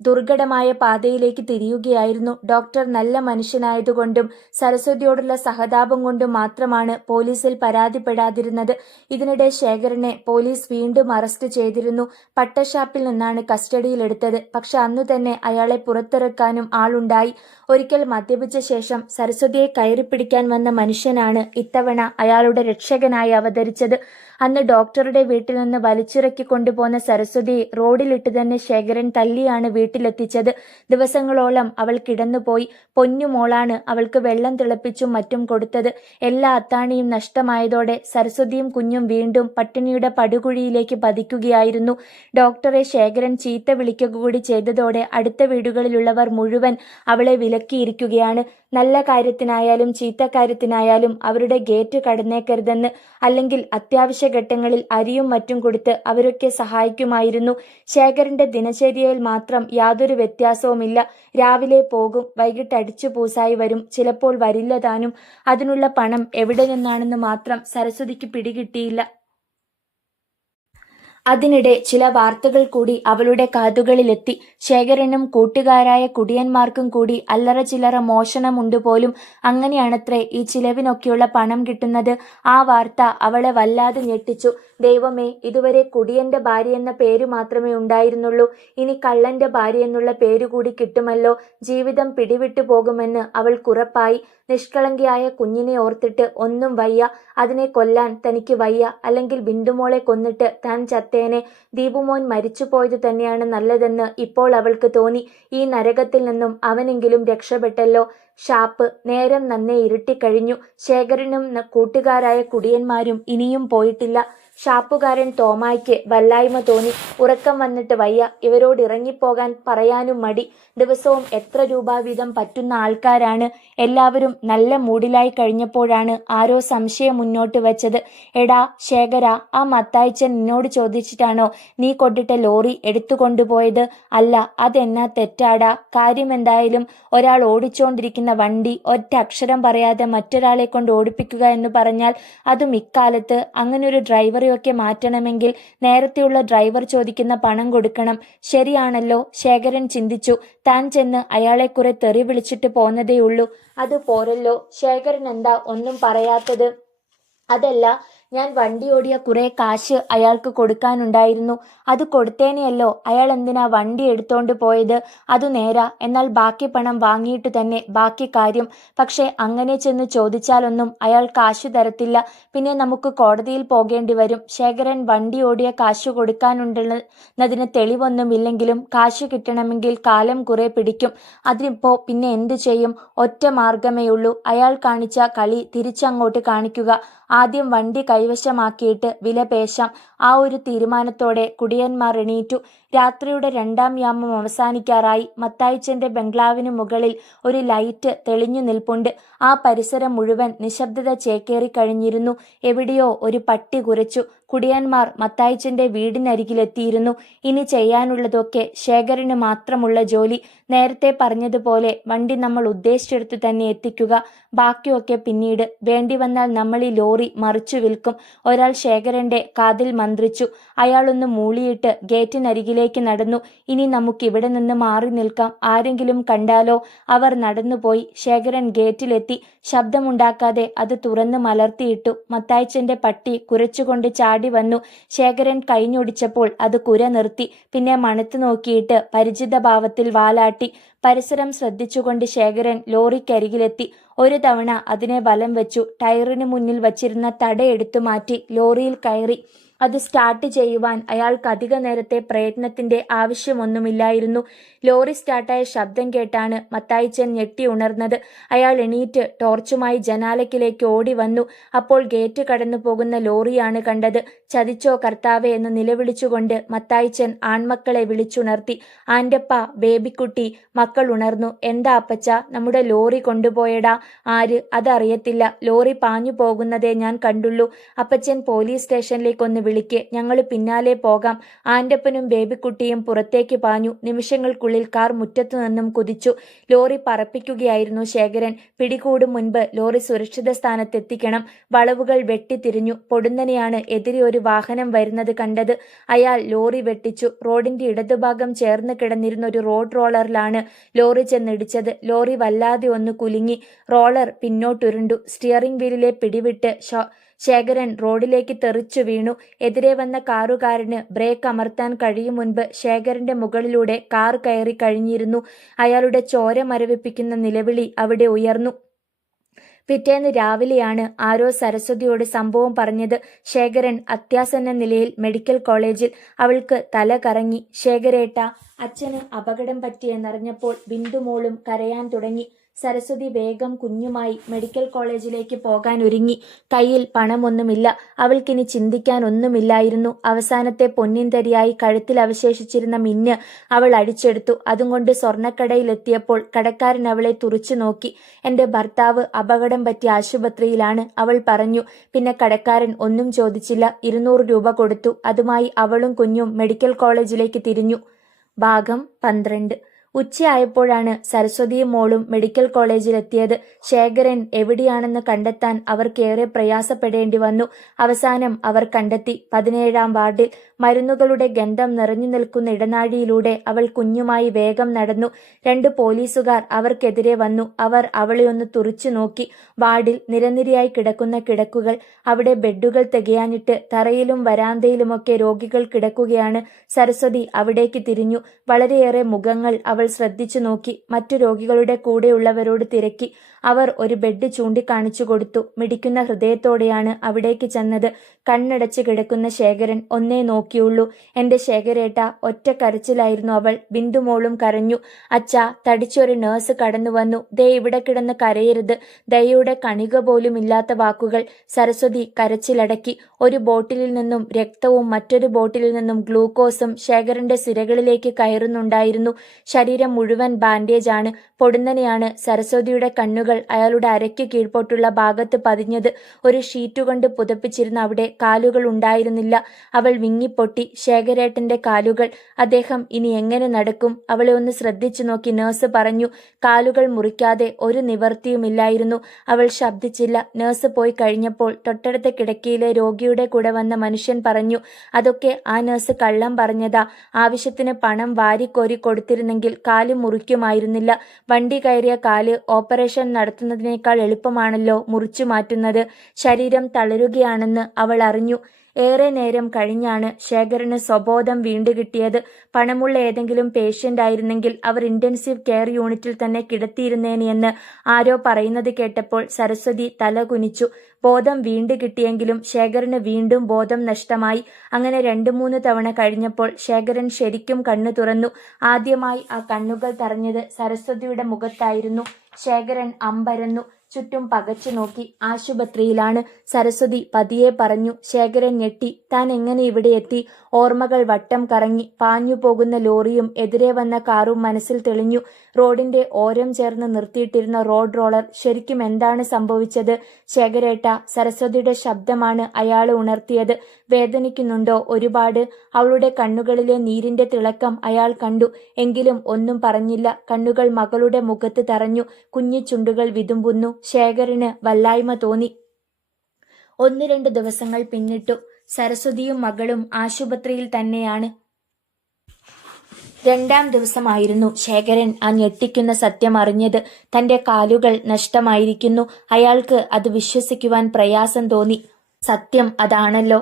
ദുർഘടമായ പാതയിലേക്ക് തിരിയുകയായിരുന്നു. ഡോക്ടർ നല്ല മനുഷ്യനായതുകൊണ്ടും സരസ്വതിയോടുള്ള സഹതാപം കൊണ്ടും മാത്രമാണ് പോലീസിൽ പരാതിപ്പെടാതിരുന്നത്. ഇതിനിടെ ശേഖരനെ പോലീസ് വീണ്ടും അറസ്റ്റ് ചെയ്തിരുന്നു. പട്ടഷാപ്പിൽ നിന്നാണ് കസ്റ്റഡിയിലെടുത്തത്. പക്ഷെ അന്നു തന്നെ അയാളെ പുറത്തിറക്കാനും ആളുണ്ടായി. ഒരിക്കൽ മദ്യപിച്ച ശേഷം സരസ്വതിയെ കയറിപ്പിടിക്കാൻ വന്ന മനുഷ്യനാണ് ഇത്തവണ അയാളുടെ രക്ഷകനായി അവതരിച്ചത്. അന്ന് ഡോക്ടറുടെ വീട്ടിൽ നിന്ന് വലിച്ചിറക്കി കൊണ്ടുപോന്ന സരസ്വതിയെ റോഡിലിട്ട് തന്നെ ശേഖരൻ തല്ലിയാണ് വീട്ടിലെത്തിച്ചത്. ദിവസങ്ങളോളം അവൾ കിടന്നുപോയി. പൊന്നുമോളാണ് അവൾക്ക് വെള്ളം തിളപ്പിച്ചും മറ്റും കൊടുത്തത്. എല്ലാ അത്താണിയും നഷ്ടമായതോടെ സരസ്വതിയും കുഞ്ഞും വീണ്ടും പട്ടിണിയുടെ പടുകുഴിയിലേക്ക് പതിക്കുകയായിരുന്നു. ഡോക്ടറെ ശേഖരൻ ചീത്ത വിളിക്കുക കൂടി ചെയ്തതോടെ അടുത്ത വീടുകളിലുള്ളവർ മുഴുവൻ അവളെ വിലക്കിയിരിക്കുകയാണ്. നല്ല കാര്യത്തിനായാലും ചീത്തക്കാര്യത്തിനായാലും അവരുടെ ഗേറ്റ് കടന്നേക്കരുതെന്ന്. അല്ലെങ്കിൽ അത്യാവശ്യ ഘട്ടങ്ങളിൽ അരിയും മറ്റും കൊടുത്ത് അവരൊക്കെ സഹായിക്കുമായിരുന്നു. ശേഖരന്റെ ദിനചര്യയിൽ മാത്രം യാതൊരു വ്യത്യാസവുമില്ല. രാവിലെ പോകും, വൈകിട്ട് അടിച്ചു പൂസായി വരും, ചിലപ്പോൾ വരില്ല താനും. അതിനുള്ള പണം എവിടെ നിന്നാണെന്ന് മാത്രം സരസ്വതിക്ക് പിടികിട്ടിയില്ല. അതിനിടെ ചില വാർത്തകൾ കൂടി അവളുടെ കാതുകളിലെത്തി. ശേഖരനും കൂട്ടുകാരായ കുടിയന്മാർക്കും കൂടി അല്ലറ ചില്ലറ മോഷണമുണ്ട് പോലും. അങ്ങനെയാണത്രേ ഈ ചിലവിനൊക്കെയുള്ള പണം കിട്ടുന്നത്. ആ വാർത്ത അവളെ വല്ലാതെ ഞെട്ടിച്ചു. ദൈവമേ, ഇതുവരെ കുടിയന്റെ ഭാര്യ എന്ന പേര് മാത്രമേ ഉണ്ടായിരുന്നുള്ളൂ. ഇനി കള്ളന്റെ ഭാര്യ എന്നുള്ള പേരുകൂടി കിട്ടുമല്ലോ. ജീവിതം പിടിവിട്ടു പോകുമെന്ന് അവൾക്കുറപ്പായി. നിഷ്കളങ്കിയായ കുഞ്ഞിനെ ഓർത്തിട്ട് ഒന്നും വയ്യ. അതിനെ കൊല്ലാൻ തനിക്ക് വയ്യ. അല്ലെങ്കിൽ ബിന്ദുമോളെ കൊന്നിട്ട് താൻ ചത്തേനെ. ദീപുമോൻ മരിച്ചുപോയത് തന്നെയാണ് നല്ലതെന്ന് ഇപ്പോൾ അവൾക്ക് തോന്നി. ഈ നരകത്തിൽ നിന്നും അവനെങ്കിലും രക്ഷപ്പെട്ടല്ലോ. ഷാപ്പ്. നേരം നന്നേ ഇരുട്ടിക്കഴിഞ്ഞു. ശേഖരനും കൂട്ടുകാരായ കുടിയന്മാരും ഇനിയും പോയിട്ടില്ല. ഷാപ്പുകാരൻ തോമായ്ക്ക് വല്ലായ്മ തോന്നി. ഉറക്കം വന്നിട്ട് വയ്യ. ഇവരോട് ഇറങ്ങിപ്പോകാൻ പറയാനും മടി. ദിവസവും എത്ര രൂപ വീതം പറ്റുന്ന ആൾക്കാരാണ്. എല്ലാവരും നല്ല മൂഡിലായി കഴിഞ്ഞപ്പോഴാണ് ആരോ സംശയം മുന്നോട്ട് വെച്ചത്. എടാ ശേഖര, ആ മത്തായിച്ചൻ നിന്നോട് ചോദിച്ചിട്ടാണോ നീ കൊണ്ടിട്ട ലോറി എടുത്തുകൊണ്ടുപോയത്? അല്ല, അതെന്നാ തെറ്റാടാ. കാര്യമെന്തായാലും ഒരാൾ ഓടിച്ചോണ്ടിരിക്കുന്ന വണ്ടി ഒറ്റ അക്ഷരം പറയാതെ മറ്റൊരാളെ കൊണ്ട് ഓടിപ്പിക്കുക എന്ന് പറഞ്ഞാൽ, അതും ഇക്കാലത്ത്, അങ്ങനൊരു ഡ്രൈവറെയൊക്കെ മാറ്റണമെങ്കിൽ നേരത്തെയുള്ള ഡ്രൈവർ ചോദിക്കുന്ന പണം കൊടുക്കണം. ശരിയാണല്ലോ, ശേഖരൻ ചിന്തിച്ചു. താൻ ചെന്ന് അയാളെ കുറെ തെറി വിളിച്ചിട്ട് പോന്നതേയുള്ളൂ. അത് പോരല്ലോ. ശേഖരൻ എന്താ ഒന്നും പറയാത്തത്? അതല്ല, ഞാൻ വണ്ടി ഓടിയ കുറെ കാശ് അയാൾക്ക് കൊടുക്കാനുണ്ടായിരുന്നു. അത് കൊടുത്തേനെയല്ലോ. അയാൾ എന്തിനാ വണ്ടി എടുത്തോണ്ട് പോയത്? അതു നേരാ. എന്നാൽ ബാക്കി പണം വാങ്ങിയിട്ട് തന്നെ ബാക്കി കാര്യം. പക്ഷെ അങ്ങനെ ചെന്ന് ചോദിച്ചാലൊന്നും അയാൾ കാശ് തരത്തില്ല. പിന്നെ നമുക്ക് കോടതിയിൽ പോകേണ്ടി വരും. ശേഖരൻ വണ്ടി ഓടിയ കാശ് കൊടുക്കാനുണ്ടെന്നതിന് തെളിവൊന്നുമില്ലെങ്കിലും കാശ് കിട്ടണമെങ്കിൽ കാലം കുറെ പിടിക്കും. അതിനിപ്പോ പിന്നെ എന്തു ചെയ്യും? ഒറ്റ മാർഗമേയുള്ളൂ. അയാൾ കാണിച്ച കളി തിരിച്ചങ്ങോട്ട് കാണിക്കുക. ആദ്യം വണ്ടി കൈവശമാക്കിയിട്ട് വില പേശാം. ആ ഒരു തീരുമാനത്തോടെ കുടിയന്മാർ എണീറ്റു. രാത്രിയുടെ 2ാം യാമം അവസാനിക്കാറായി. മത്തായിച്ചന്റെ ബംഗ്ലാവിന് മുകളിൽ ഒരു ലൈറ്റ് തെളിഞ്ഞു നിൽപ്പുണ്ട്. ആ പരിസരം മുഴുവൻ നിശബ്ദത ചേക്കേറി കഴിഞ്ഞിരുന്നു. എവിടെയോ ഒരു പട്ടി കുരച്ചു. കുടിയന്മാർ മത്തായിച്ചന്റെ വീടിനരികിലെത്തിയിരുന്നു. ഇനി ചെയ്യാനുള്ളതൊക്കെ ശേഖരന് മാത്രമുള്ള ജോലി. നേരത്തെ പറഞ്ഞതുപോലെ വണ്ടി നമ്മൾ ഉദ്ദേശിച്ചെടുത്ത് തന്നെ എത്തിക്കുക. ബാക്കിയൊക്കെ പിന്നീട്. വേണ്ടി വന്നാൽ നമ്മൾ ഈ ലോറി മറിച്ചു വിൽക്കും. ഒരാൾ ശേഖരന്റെ കാതിൽ മന്ത്രിച്ചു. അയാളൊന്ന് മൂളിയിട്ട് ഗേറ്റിനരികിലേക്ക് നടന്നു. ഇനി നമുക്കിവിടെ നിന്ന് മാറി നിൽക്കാം. ആരെങ്കിലും കണ്ടാലോ? അവർ നടന്നുപോയി. ശേഖരൻ ഗേറ്റിലെത്തി. ശബ്ദമുണ്ടാക്കാതെ അത് തുറന്ന് മലർത്തിയിട്ടു. മത്തായിച്ചന്റെ പട്ടി കുരച്ചുകൊണ്ട് ചാടി വന്നു. ശേഖരൻ കൈഞ്ഞൊടിച്ചപ്പോൾ അത് കുര നിർത്തി. പിന്നെ മണത്ത് നോക്കിയിട്ട് പരിചിത ഭാവത്തിൽ വാലാട്ടി. പരിസരം ശ്രദ്ധിച്ചുകൊണ്ട് ശേഖരൻ ലോറിക്കരികിലെത്തി. ഒരു തവണ അതിനെ വലം വെച്ചു. ടയറിന് മുന്നിൽ വച്ചിരുന്ന തട എടുത്തു മാറ്റി ലോറിയിൽ കയറി. അത് സ്റ്റാർട്ട് ചെയ്യുവാൻ അയാൾക്ക് അധിക നേരത്തെ പ്രയത്നത്തിന്റെ ആവശ്യമൊന്നുമില്ലായിരുന്നു. ലോറി സ്റ്റാർട്ടായ ശബ്ദം കേട്ടാണ് മത്തായിച്ചൻ ഞെട്ടി ഉണർന്നത്. അയാൾ എണീറ്റ് ടോർച്ചുമായി ജനാലയ്ക്കിലേക്ക് ഓടി വന്നു. അപ്പോൾ ഗേറ്റ് കടന്നു പോകുന്ന ലോറിയാണ് കണ്ടത്. ചതിച്ചോ കർത്താവേ എന്ന് നിലവിളിച്ചുകൊണ്ട് മത്തായിച്ചൻ ആൺമക്കളെ വിളിച്ചുണർത്തി. ആൻ്റപ്പ, ബേബിക്കുട്ടി. മക്കൾ ഉണർന്നു. എന്താ അപ്പച്ച, നമ്മുടെ ലോറി കൊണ്ടുപോയടാ. ആര്? അതറിയത്തില്ല. ലോറി പാഞ്ഞു പോകുന്നതേ ഞാൻ കണ്ടുള്ളൂ. അപ്പച്ചൻ പോലീസ് സ്റ്റേഷനിലേക്കൊന്ന് വിളിക്ക്, ഞങ്ങൾ പിന്നാലെ പോകാം. ആൻ്റപ്പനും ബേബിക്കുട്ടിയും പുറത്തേക്ക് പാഞ്ഞു. നിമിഷങ്ങൾക്കുള്ളിൽ കാർ മുറ്റത്തു നിന്നും കുതിച്ചു. ലോറി പറപ്പിക്കുകയായിരുന്നു ശേഖരൻ. പിടികൂടും മുൻപ് ലോറി സുരക്ഷിത സ്ഥാനത്തെത്തിക്കണം. വളവുകൾ വെട്ടിത്തിരിഞ്ഞു. പൊടുന്നനെയാണ് എതിരെ ഒരു വാഹനം വരുന്നത് കണ്ടത്. അയാൾ ലോറി വെട്ടിച്ചു. റോഡിന്റെ ഇടതുഭാഗം ചേർന്ന് കിടന്നിരുന്ന ഒരു റോഡ് റോളറിലാണ് ലോറി ചെന്നിടിച്ചത്. ലോറി വല്ലാതെ ഒന്ന് കുലുങ്ങി. റോളർ പിന്നോട്ടുരുണ്ടു. സ്റ്റിയറിംഗ് വീലിലെ പിടിവിട്ട് ശേഖരൻ റോഡിലേക്ക് തെറിച്ചു വീണു. എതിരെ വന്ന കാറുകാരന് ബ്രേക്ക് അമർത്താൻ കഴിയും മുൻപ് ശേഖരന്റെ മുകളിലൂടെ കാർ കയറി കഴിഞ്ഞിരുന്നു. അയാളുടെ ചോര മരവിപ്പിക്കുന്ന നിലവിളി അവിടെ ഉയർന്നു. പിറ്റേന്ന് രാവിലെയാണ് ആരോ സരസ്വതിയോട് സംഭവം പറഞ്ഞത്. ശേഖരൻ അത്യാസന്ന നിലയിൽ മെഡിക്കൽ കോളേജിൽ. അവൾക്ക് തല കറങ്ങി. ശേഖരേട്ട, അച്ഛന് അപകടം പറ്റിയെന്നറിഞ്ഞപ്പോൾ ബിന്ദുമോളും കരയാൻ തുടങ്ങി. സരസ്വതി വേഗം കുഞ്ഞുമായി മെഡിക്കൽ കോളേജിലേക്ക് പോകാൻ ഒരുങ്ങി. കയ്യിൽ പണമൊന്നുമില്ല. അവൾക്കിനി ചിന്തിക്കാൻ ഒന്നുമില്ലായിരുന്നു. അവസാനത്തെ പൊന്നിൻ തരിയായി കഴുത്തിൽ അവശേഷിച്ചിരുന്ന മിന്ന് അവൾ അടിച്ചെടുത്തു. അതും കൊണ്ട് സ്വർണ്ണക്കടയിലെത്തിയപ്പോൾ കടക്കാരൻ അവളെ തുറിച്ചു നോക്കി. എൻ്റെ ഭർത്താവ് അപകടം പറ്റി ആശുപത്രിയിലാണ്, അവൾ പറഞ്ഞു. പിന്നെ കടക്കാരൻ ഒന്നും ചോദിച്ചില്ല. 200 രൂപ കൊടുത്തു. അതുമായി അവളും കുഞ്ഞും മെഡിക്കൽ കോളേജിലേക്ക് തിരിഞ്ഞു. ഭാഗം 12. ഉച്ചയായപ്പോഴാണ് സരസ്വതിയും മോളും മെഡിക്കൽ കോളേജിലെത്തിയത്. ശേഖരൻ എവിടെയാണെന്ന് കണ്ടെത്താൻ അവർക്കേറെ പ്രയാസപ്പെടേണ്ടി വന്നു. അവസാനം അവർ കണ്ടെത്തി. 17-ാം വാർഡിൽ. മരുന്നുകളുടെ ഗന്ധം നിറഞ്ഞു നിൽക്കുന്ന ഇടനാഴിയിലൂടെ അവൾ കുഞ്ഞുമായി വേഗം നടന്നു. 2 പോലീസുകാർ അവർക്കെതിരെ വന്നു. അവർ അവളെ ഒന്ന് തുറിച്ചു നോക്കി. വാർഡിൽ നിരനിരയായി കിടക്കുന്ന കിടക്കുകൾ. അവിടെ ബെഡുകൾ തികയാഞ്ഞിട്ട് തറയിലും വരാന്തയിലുമൊക്കെ രോഗികൾ കിടക്കുകയാണ്. സരസ്വതി അവിടേക്ക് തിരിഞ്ഞു. വളരെയേറെ മുഖങ്ങൾ അവൾ ശ്രദ്ധിച്ചു നോക്കി. മറ്റു രോഗികളുടെ കൂടെയുള്ളവരോട് തിരക്കി. അവർ ഒരു ബെഡ് ചൂണ്ടിക്കാണിച്ചു കൊടുത്തു. മിടിക്കുന്ന ഹൃദയത്തോടെയാണ് അവിടേക്ക് ചെന്നത്. കണ്ണടച്ച് കിടക്കുന്ന ശേഖരൻ ഒന്നേ നോക്കിയുള്ളൂ. "എന്റെ ശേഖരേട്ട!" ഒറ്റ കരച്ചിലായിരുന്നു അവൾ. ബിന്ദുമോളും കരഞ്ഞു. "അച്ഛാ, തടിച്ചൊരു നേഴ്സ് കടന്നു വന്നു. ദേ ഇവിടെ കിടന്ന് കരയരുത്." ദയയുടെ കണിക പോലും ഇല്ലാത്ത വാക്കുകൾ. സരസ്വതി കരച്ചിലടക്കി. ഒരു ബോട്ടിലിൽ നിന്നും രക്തവും മറ്റൊരു ബോട്ടിലിൽ നിന്നും ഗ്ലൂക്കോസും ശേഖരന്റെ സിരകളിലേക്ക് കയറുന്നുണ്ടായിരുന്നു. ശരീരം മുഴുവൻ ബാൻഡേജാണ്. പൊടുന്നനെയാണ് സരസ്വതിയുടെ കണ്ണുകൾ അയാളുടെ അരയ്ക്ക് കീഴ്പോട്ടുള്ള ഭാഗത്ത് പതിഞ്ഞത്. ഒരു ഷീറ്റുകൊണ്ട് പുതപ്പിച്ചിരുന്ന അവിടെ കാലുകൾ ഉണ്ടായിരുന്നില്ല. അവൾ വിങ്ങിപ്പൊട്ടി. ശേഖരേട്ടന്റെ കാലുകൾ. അദ്ദേഹം ഇനി എങ്ങനെ നടക്കും? അവളെ ഒന്ന് ശ്രദ്ധിച്ചു നോക്കി നേഴ്സ് പറഞ്ഞു. കാലുകൾ മുറിക്കാതെ ഒരു നിവർത്തിയുമില്ലായിരുന്നു. അവൾ ശബ്ദിച്ചില്ല. നേഴ്സ് പോയി കഴിഞ്ഞപ്പോൾ തൊട്ടടുത്ത കിടക്കയിലെ രോഗിയുടെ കൂടെ വന്ന മനുഷ്യൻ പറഞ്ഞു, "അതൊക്കെ ആ നേഴ്സ് കള്ളം പറഞ്ഞതാ. ആവശ്യത്തിന് പണം വാരിക്കോരി കൊടുത്തിരുന്നെങ്കിൽ കാല് മുറിക്കുമായിരുന്നില്ല. വണ്ടി കയറിയ കാല് ഓപ്പറേഷൻ നടത്തുന്നതിനേക്കാൾ എളുപ്പമാണല്ലോ മുറിച്ചു മാറ്റുന്നത്." ശരീരം തളരുകയാണെന്ന് അവൾ അറിഞ്ഞു. ഏറെ നേരം കഴിഞ്ഞാണ് ശേഖരന് സ്വബോധം വീണ്ടുകിട്ടിയത്. പണമുള്ള ഏതെങ്കിലും പേഷ്യന്റ് ആയിരുന്നെങ്കിൽ അവർ ഇന്റൻസീവ് കെയർ യൂണിറ്റിൽ തന്നെ കിടത്തിയിരുന്നേനെന്ന് ആരോ പറയുന്നത് കേട്ടപ്പോൾ സരസ്വതി തല കുനിച്ചു. ബോധം വീണ്ടുകിട്ടിയെങ്കിലും ശേഖരന് വീണ്ടും ബോധം നഷ്ടമായി. അങ്ങനെ 2-3 തവണ കഴിഞ്ഞപ്പോൾ ശേഖരൻ ശരിക്കും കണ്ണു തുറന്നു. ആദ്യമായി ആ കണ്ണുകൾ തറഞ്ഞത് സരസ്വതിയുടെ മുഖത്തായിരുന്നു. ശേഖരൻ അമ്പരന്നു. ചുറ്റും പകച്ചു നോക്കി. "ആശുപത്രിയിലാണ്," സരസ്വതി പതിയെ പറഞ്ഞു. ശേഖരൻ ഞെട്ടി. "താൻ എങ്ങനെ ഇവിടെ എത്തി?" ഓർമ്മകൾ വട്ടം കറങ്ങി. പാഞ്ഞു പോകുന്ന ലോറിയും എതിരെ വന്ന കാറും മനസ്സിൽ തെളിഞ്ഞു. റോഡിന്റെ ഓരം ചേർന്ന് നിർത്തിയിട്ടിരുന്ന റോഡ് റോളർ. ശരിക്കും എന്താണ് സംഭവിച്ചത്? "ശേഖരേട്ട!" സരസ്വതിയുടെ ശബ്ദമാണ് അയാളെ ഉണർത്തിയത്. "വേദനിക്കുന്നുണ്ടോ ഒരുപാട്?" അവളുടെ കണ്ണുകളിലെ നീരിന്റെ തിളക്കം അയാൾ കണ്ടു. എങ്കിലും ഒന്നും പറഞ്ഞില്ല. കണ്ണുകൾ മകളുടെ മുഖത്ത് തറഞ്ഞു. കുഞ്ഞു ചുണ്ടുകൾ വിതുമ്പുന്നു. ശേഖരന് വല്ലായ്മ തോന്നി. 1-2 ദിവസങ്ങൾ പിന്നിട്ടു. സരസ്വതിയും മകളും ആശുപത്രിയിൽ തന്നെയാണ്. 2-ാം ദിവസമായിരുന്നു ശേഖരൻ ആ ഞെട്ടിക്കുന്ന സത്യം അറിഞ്ഞത്. തന്റെ കാലുകൾ നഷ്ടമായിരിക്കുന്നു. അയാൾക്ക് അത് വിശ്വസിക്കുവാൻ പ്രയാസം തോന്നി. സത്യം അതാണല്ലോ.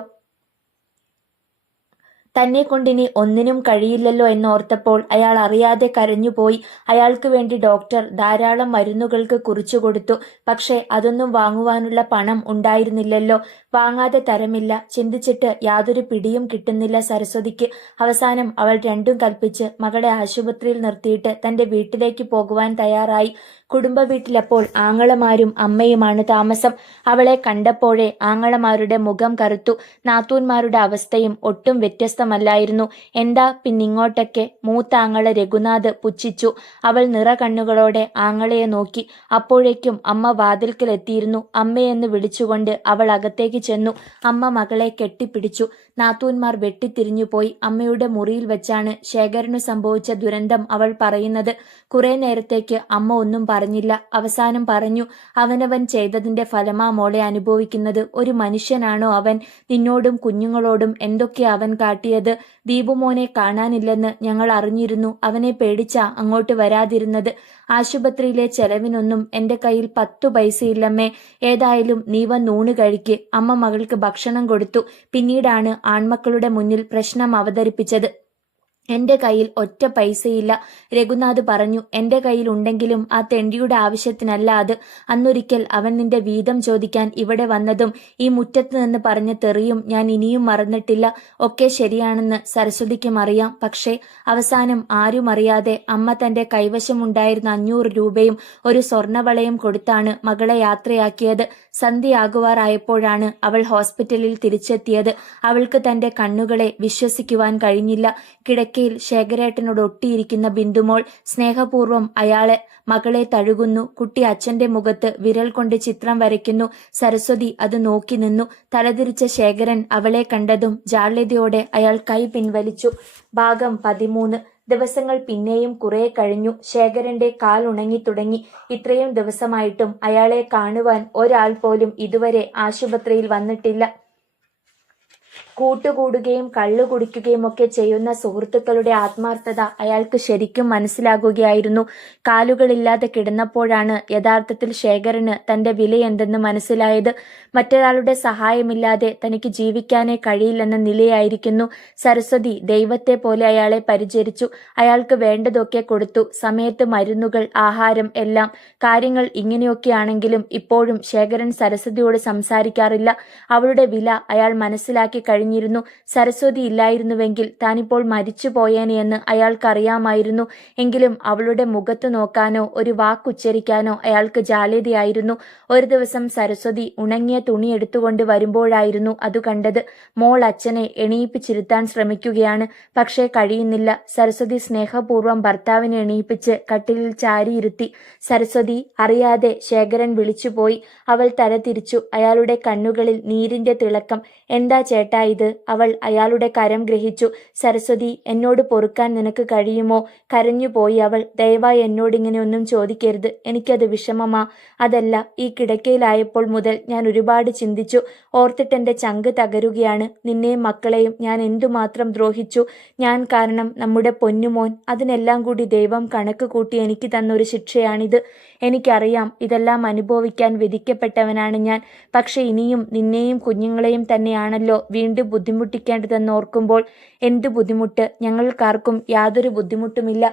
തന്നെ കൊണ്ടിനി ഒന്നിനും കഴിയില്ലല്ലോ എന്നോർത്തപ്പോൾ അയാൾ അറിയാതെ കരഞ്ഞുപോയി. അയാൾക്ക് വേണ്ടി ഡോക്ടർ ധാരാളം മരുന്നുകൾക്ക് കുറിച്ചു കൊടുത്തു. പക്ഷേ അതൊന്നും വാങ്ങുവാനുള്ള പണം ഉണ്ടായിരുന്നില്ലല്ലോ. വാങ്ങാതെ തരമില്ല. ചിന്തിച്ചിട്ട് യാതൊരു പിടിയും കിട്ടുന്നില്ല സരസ്വതിക്ക്. അവസാനം അവൾ രണ്ടും കൽപ്പിച്ച് മകളെ ആശുപത്രിയിൽ നിർത്തിയിട്ട് തന്റെ വീട്ടിലേക്ക് പോകുവാൻ തയ്യാറായി. കുടുംബ വീട്ടിലപ്പോൾ ആങ്ങളമാരും അമ്മയുമാണ് താമസം. അവളെ കണ്ടപ്പോഴേ ആങ്ങളമാരുടെ മുഖം കറുത്തു. നാത്തൂന്മാരുടെ അവസ്ഥയും ഒട്ടും വ്യത്യസ്തമല്ലായിരുന്നു. "എന്താ പിന്നിങ്ങോട്ടൊക്കെ?" മൂത്ത ആങ്ങള രഘുനാഥ് പുച്ഛിച്ചു. അവൾ നിറകണ്ണുകളോടെ ആങ്ങളയെ നോക്കി. അപ്പോഴേക്കും അമ്മ വാതിൽക്കലെത്തിയിരുന്നു. അമ്മയെന്ന് വിളിച്ചുകൊണ്ട് അവൾ അകത്തേക്ക് ചെന്നു. അമ്മ മകളെ കെട്ടിപ്പിടിച്ചു. നാത്തൂന്മാർ വെട്ടിത്തിരിഞ്ഞുപോയി. അമ്മയുടെ മുറിയിൽ വെച്ചാണ് ശേഖരനു സംഭവിച്ച ദുരന്തം അവൾ പറയുന്നത്. കുറെ നേരത്തേക്ക് അമ്മ ഒന്നും പറഞ്ഞില്ല. അവസാനം പറഞ്ഞു, "അവനവൻ ചെയ്തതിന്റെ ഫലമാ മോളെ അനുഭവിക്കുന്നത്. ഒരു മനുഷ്യനാണോ അവൻ? നിന്നോടും കുഞ്ഞുങ്ങളോടും എന്തൊക്കെയാ അവൻ കാട്ടിയത്? ദീപുമോനെ കാണാനില്ലെന്ന് ഞങ്ങൾ അറിഞ്ഞിരുന്നു. അവനെ പേടിച്ചാ അങ്ങോട്ട് വരാതിരുന്നത്. ആശുപത്രിയിലെ ചെലവിനൊന്നും എന്റെ കയ്യിൽ 10 പൈസയില്ലമ്മേ. ഏതായാലും നീ വന്നൂണ് കഴിക്ക്." അമ്മ മകൾക്ക് ഭക്ഷണം കൊടുത്തു. പിന്നീടാണ് ആൺമക്കളുടെ മുന്നിൽ പ്രശ്നം അവതരിപ്പിച്ചത്. "എന്റെ കയ്യിൽ ഒറ്റ പൈസയില്ല," രഘുനാഥ് പറഞ്ഞു. "എന്റെ കയ്യിൽ ഉണ്ടെങ്കിലും ആ തെണ്ടിയുടെ ആവശ്യത്തിനല്ല അത്. അന്നൊരിക്കൽ അവൻ നിന്റെ വീതം ചോദിക്കാൻ ഇവിടെ വന്നതും ഈ മുറ്റത്ത് നിന്ന് പറഞ്ഞ തെറിയും ഞാൻ ഇനിയും മറന്നിട്ടില്ല. ഒക്കെ ശരിയാണെന്ന് സരസ്വതിക്കും അറിയാം. പക്ഷേ അവസാനം ആരും അറിയാതെ അമ്മ തന്റെ കൈവശമുണ്ടായിരുന്ന 500 രൂപയും ഒരു സ്വർണവളയും കൊടുത്താണ് മകളെ യാത്രയാക്കിയത്. സന്ധ്യയാകുവാറായപ്പോഴാണ് അവൾ ഹോസ്പിറ്റലിൽ തിരിച്ചെത്തിയത്. അവൾക്ക് തന്റെ കണ്ണുകളെ വിശ്വസിക്കുവാൻ കഴിഞ്ഞില്ല. കിടക്കയിൽ ശേഖരേട്ടനോട് ഒട്ടിയിരിക്കുന്ന ബിന്ദുമോൾ സ്നേഹപൂർവ്വം മകളെ തഴുകുന്നു. കുട്ടി അച്ഛന്റെ മുഖത്ത് വിരൽ കൊണ്ട് ചിത്രം വരയ്ക്കുന്നു. സരസ്വതി അത് നോക്കി നിന്നു. തലതിരിച്ച ശേഖരൻ അവളെ കണ്ടതും ജാള്യതയോടെ അയാൾ കൈ പിൻവലിച്ചു. ഭാഗം 13. ദിവസങ്ങൾ പിന്നെയും കുറെ കഴിഞ്ഞു. ശേഖരന്റെ കാൽ ഉണങ്ങി തുടങ്ങി. ഇത്രയും ദിവസമായിട്ടും അയാളെ കാണുവാൻ ഒരാൾ പോലും ഇതുവരെ ആശുപത്രിയിൽ വന്നിട്ടില്ല. കൂട്ടുകൂടുകയും കള്ളു കുടിക്കുകയും ഒക്കെ ചെയ്യുന്ന സുഹൃത്തുക്കളുടെ ആത്മാർത്ഥത അയാൾക്ക് ശരിക്കും മനസ്സിലാകുകയായിരുന്നു. കാലുകളില്ലാതെ കിടന്നപ്പോഴാണ് യഥാർത്ഥത്തിൽ ശേഖരന് തന്റെ വിലയെന്തെന്ന് മനസ്സിലായത്. മറ്റൊരാളുടെ സഹായമില്ലാതെ തനിക്ക് ജീവിക്കാനേ കഴിയില്ലെന്ന നിലയായിരിക്കുന്നു. സരസ്വതി ദൈവത്തെ പോലെ അയാളെ പരിചരിച്ചു. അയാൾക്ക് വേണ്ടതൊക്കെ കൊടുത്തു. സമയത്ത് മരുന്നുകൾ, ആഹാരം, എല്ലാം. കാര്യങ്ങൾ ഇങ്ങനെയൊക്കെയാണെങ്കിലും ഇപ്പോഴും ശേഖരൻ സരസ്വതിയോട് സംസാരിക്കാറില്ല. അവളുടെ വില അയാൾ മനസ്സിലാക്കി കഴിഞ്ഞിരുന്നു. സരസ്വതി ഇല്ലായിരുന്നുവെങ്കിൽ താനിപ്പോൾ മരിച്ചു പോയേനെയെന്ന് അയാൾക്കറിയാമായിരുന്നു. എങ്കിലും അവളുടെ മുഖത്ത് നോക്കാനോ ഒരു വാക്കുച്ചരിക്കാനോ അയാൾക്ക് ജാള്യതയായിരുന്നു. ഒരു ദിവസം സരസ്വതി ഉണങ്ങിയ തുണി എടുത്തുകൊണ്ട് വരുമ്പോഴായിരുന്നു അത് കണ്ടത്. മോൾ അച്ഛനെ എണീപ്പിച്ചിരുത്താൻ ശ്രമിക്കുകയാണ്. പക്ഷേ കഴിയുന്നില്ല. സരസ്വതി സ്നേഹപൂർവ്വം ഭർത്താവിനെ എണീപ്പിച്ച് കട്ടിലിൽ ചാരിയിരുത്തി. സരസ്വതി! അറിയാതെ ശേഖരൻ വിളിച്ചുപോയി. അവൾ തല തിരിച്ചു. അയാളുടെ കണ്ണുകളിൽ നീരിന്റെ തിളക്കം. എന്താ ചേട്ടാ ഇത്? അവൾ അയാളുടെ കരം ഗ്രഹിച്ചു. സരസ്വതി, എന്നോട് പൊറുക്കാൻ നിനക്ക് കഴിയുമോ? കരഞ്ഞുപോയി അവൾ. ദയവായി എന്നോടിങ്ങനെ ഒന്നും ചോദിക്കരുത്. എനിക്കത് വിഷമമാ. അതല്ല, ഈ കിടക്കയിലായപ്പോൾ മുതൽ ഞാൻ ഒരുപാട് ചിന്തിച്ചു. ഓർത്തിട്ടെന്റെ ചങ്ക് തകരുകയാണ്. നിന്നെയും മക്കളെയും ഞാൻ എന്തുമാത്രം ദ്രോഹിച്ചു. ഞാൻ കാരണം നമ്മുടെ പൊന്നുമോൻ. അതിനെല്ലാം കൂടി ദൈവം കണക്ക് കൂട്ടി എനിക്ക് തന്നൊരു ശിക്ഷയാണിത്. എനിക്കറിയാം, ഇതെല്ലാം അനുഭവിക്കാൻ വിധിക്കപ്പെട്ടവനാണ് ഞാൻ. പക്ഷെ ഇനിയും നിന്നെയും കുഞ്ഞുങ്ങളെയും തന്നെയാണല്ലോ വീണ്ടും ബുദ്ധിമുട്ടിക്കേണ്ടതെന്ന് ഓർക്കുമ്പോൾ എന്തു ബുദ്ധിമുട്ട്? ഞങ്ങൾക്കാർക്കും യാതൊരു ബുദ്ധിമുട്ടുമില്ല.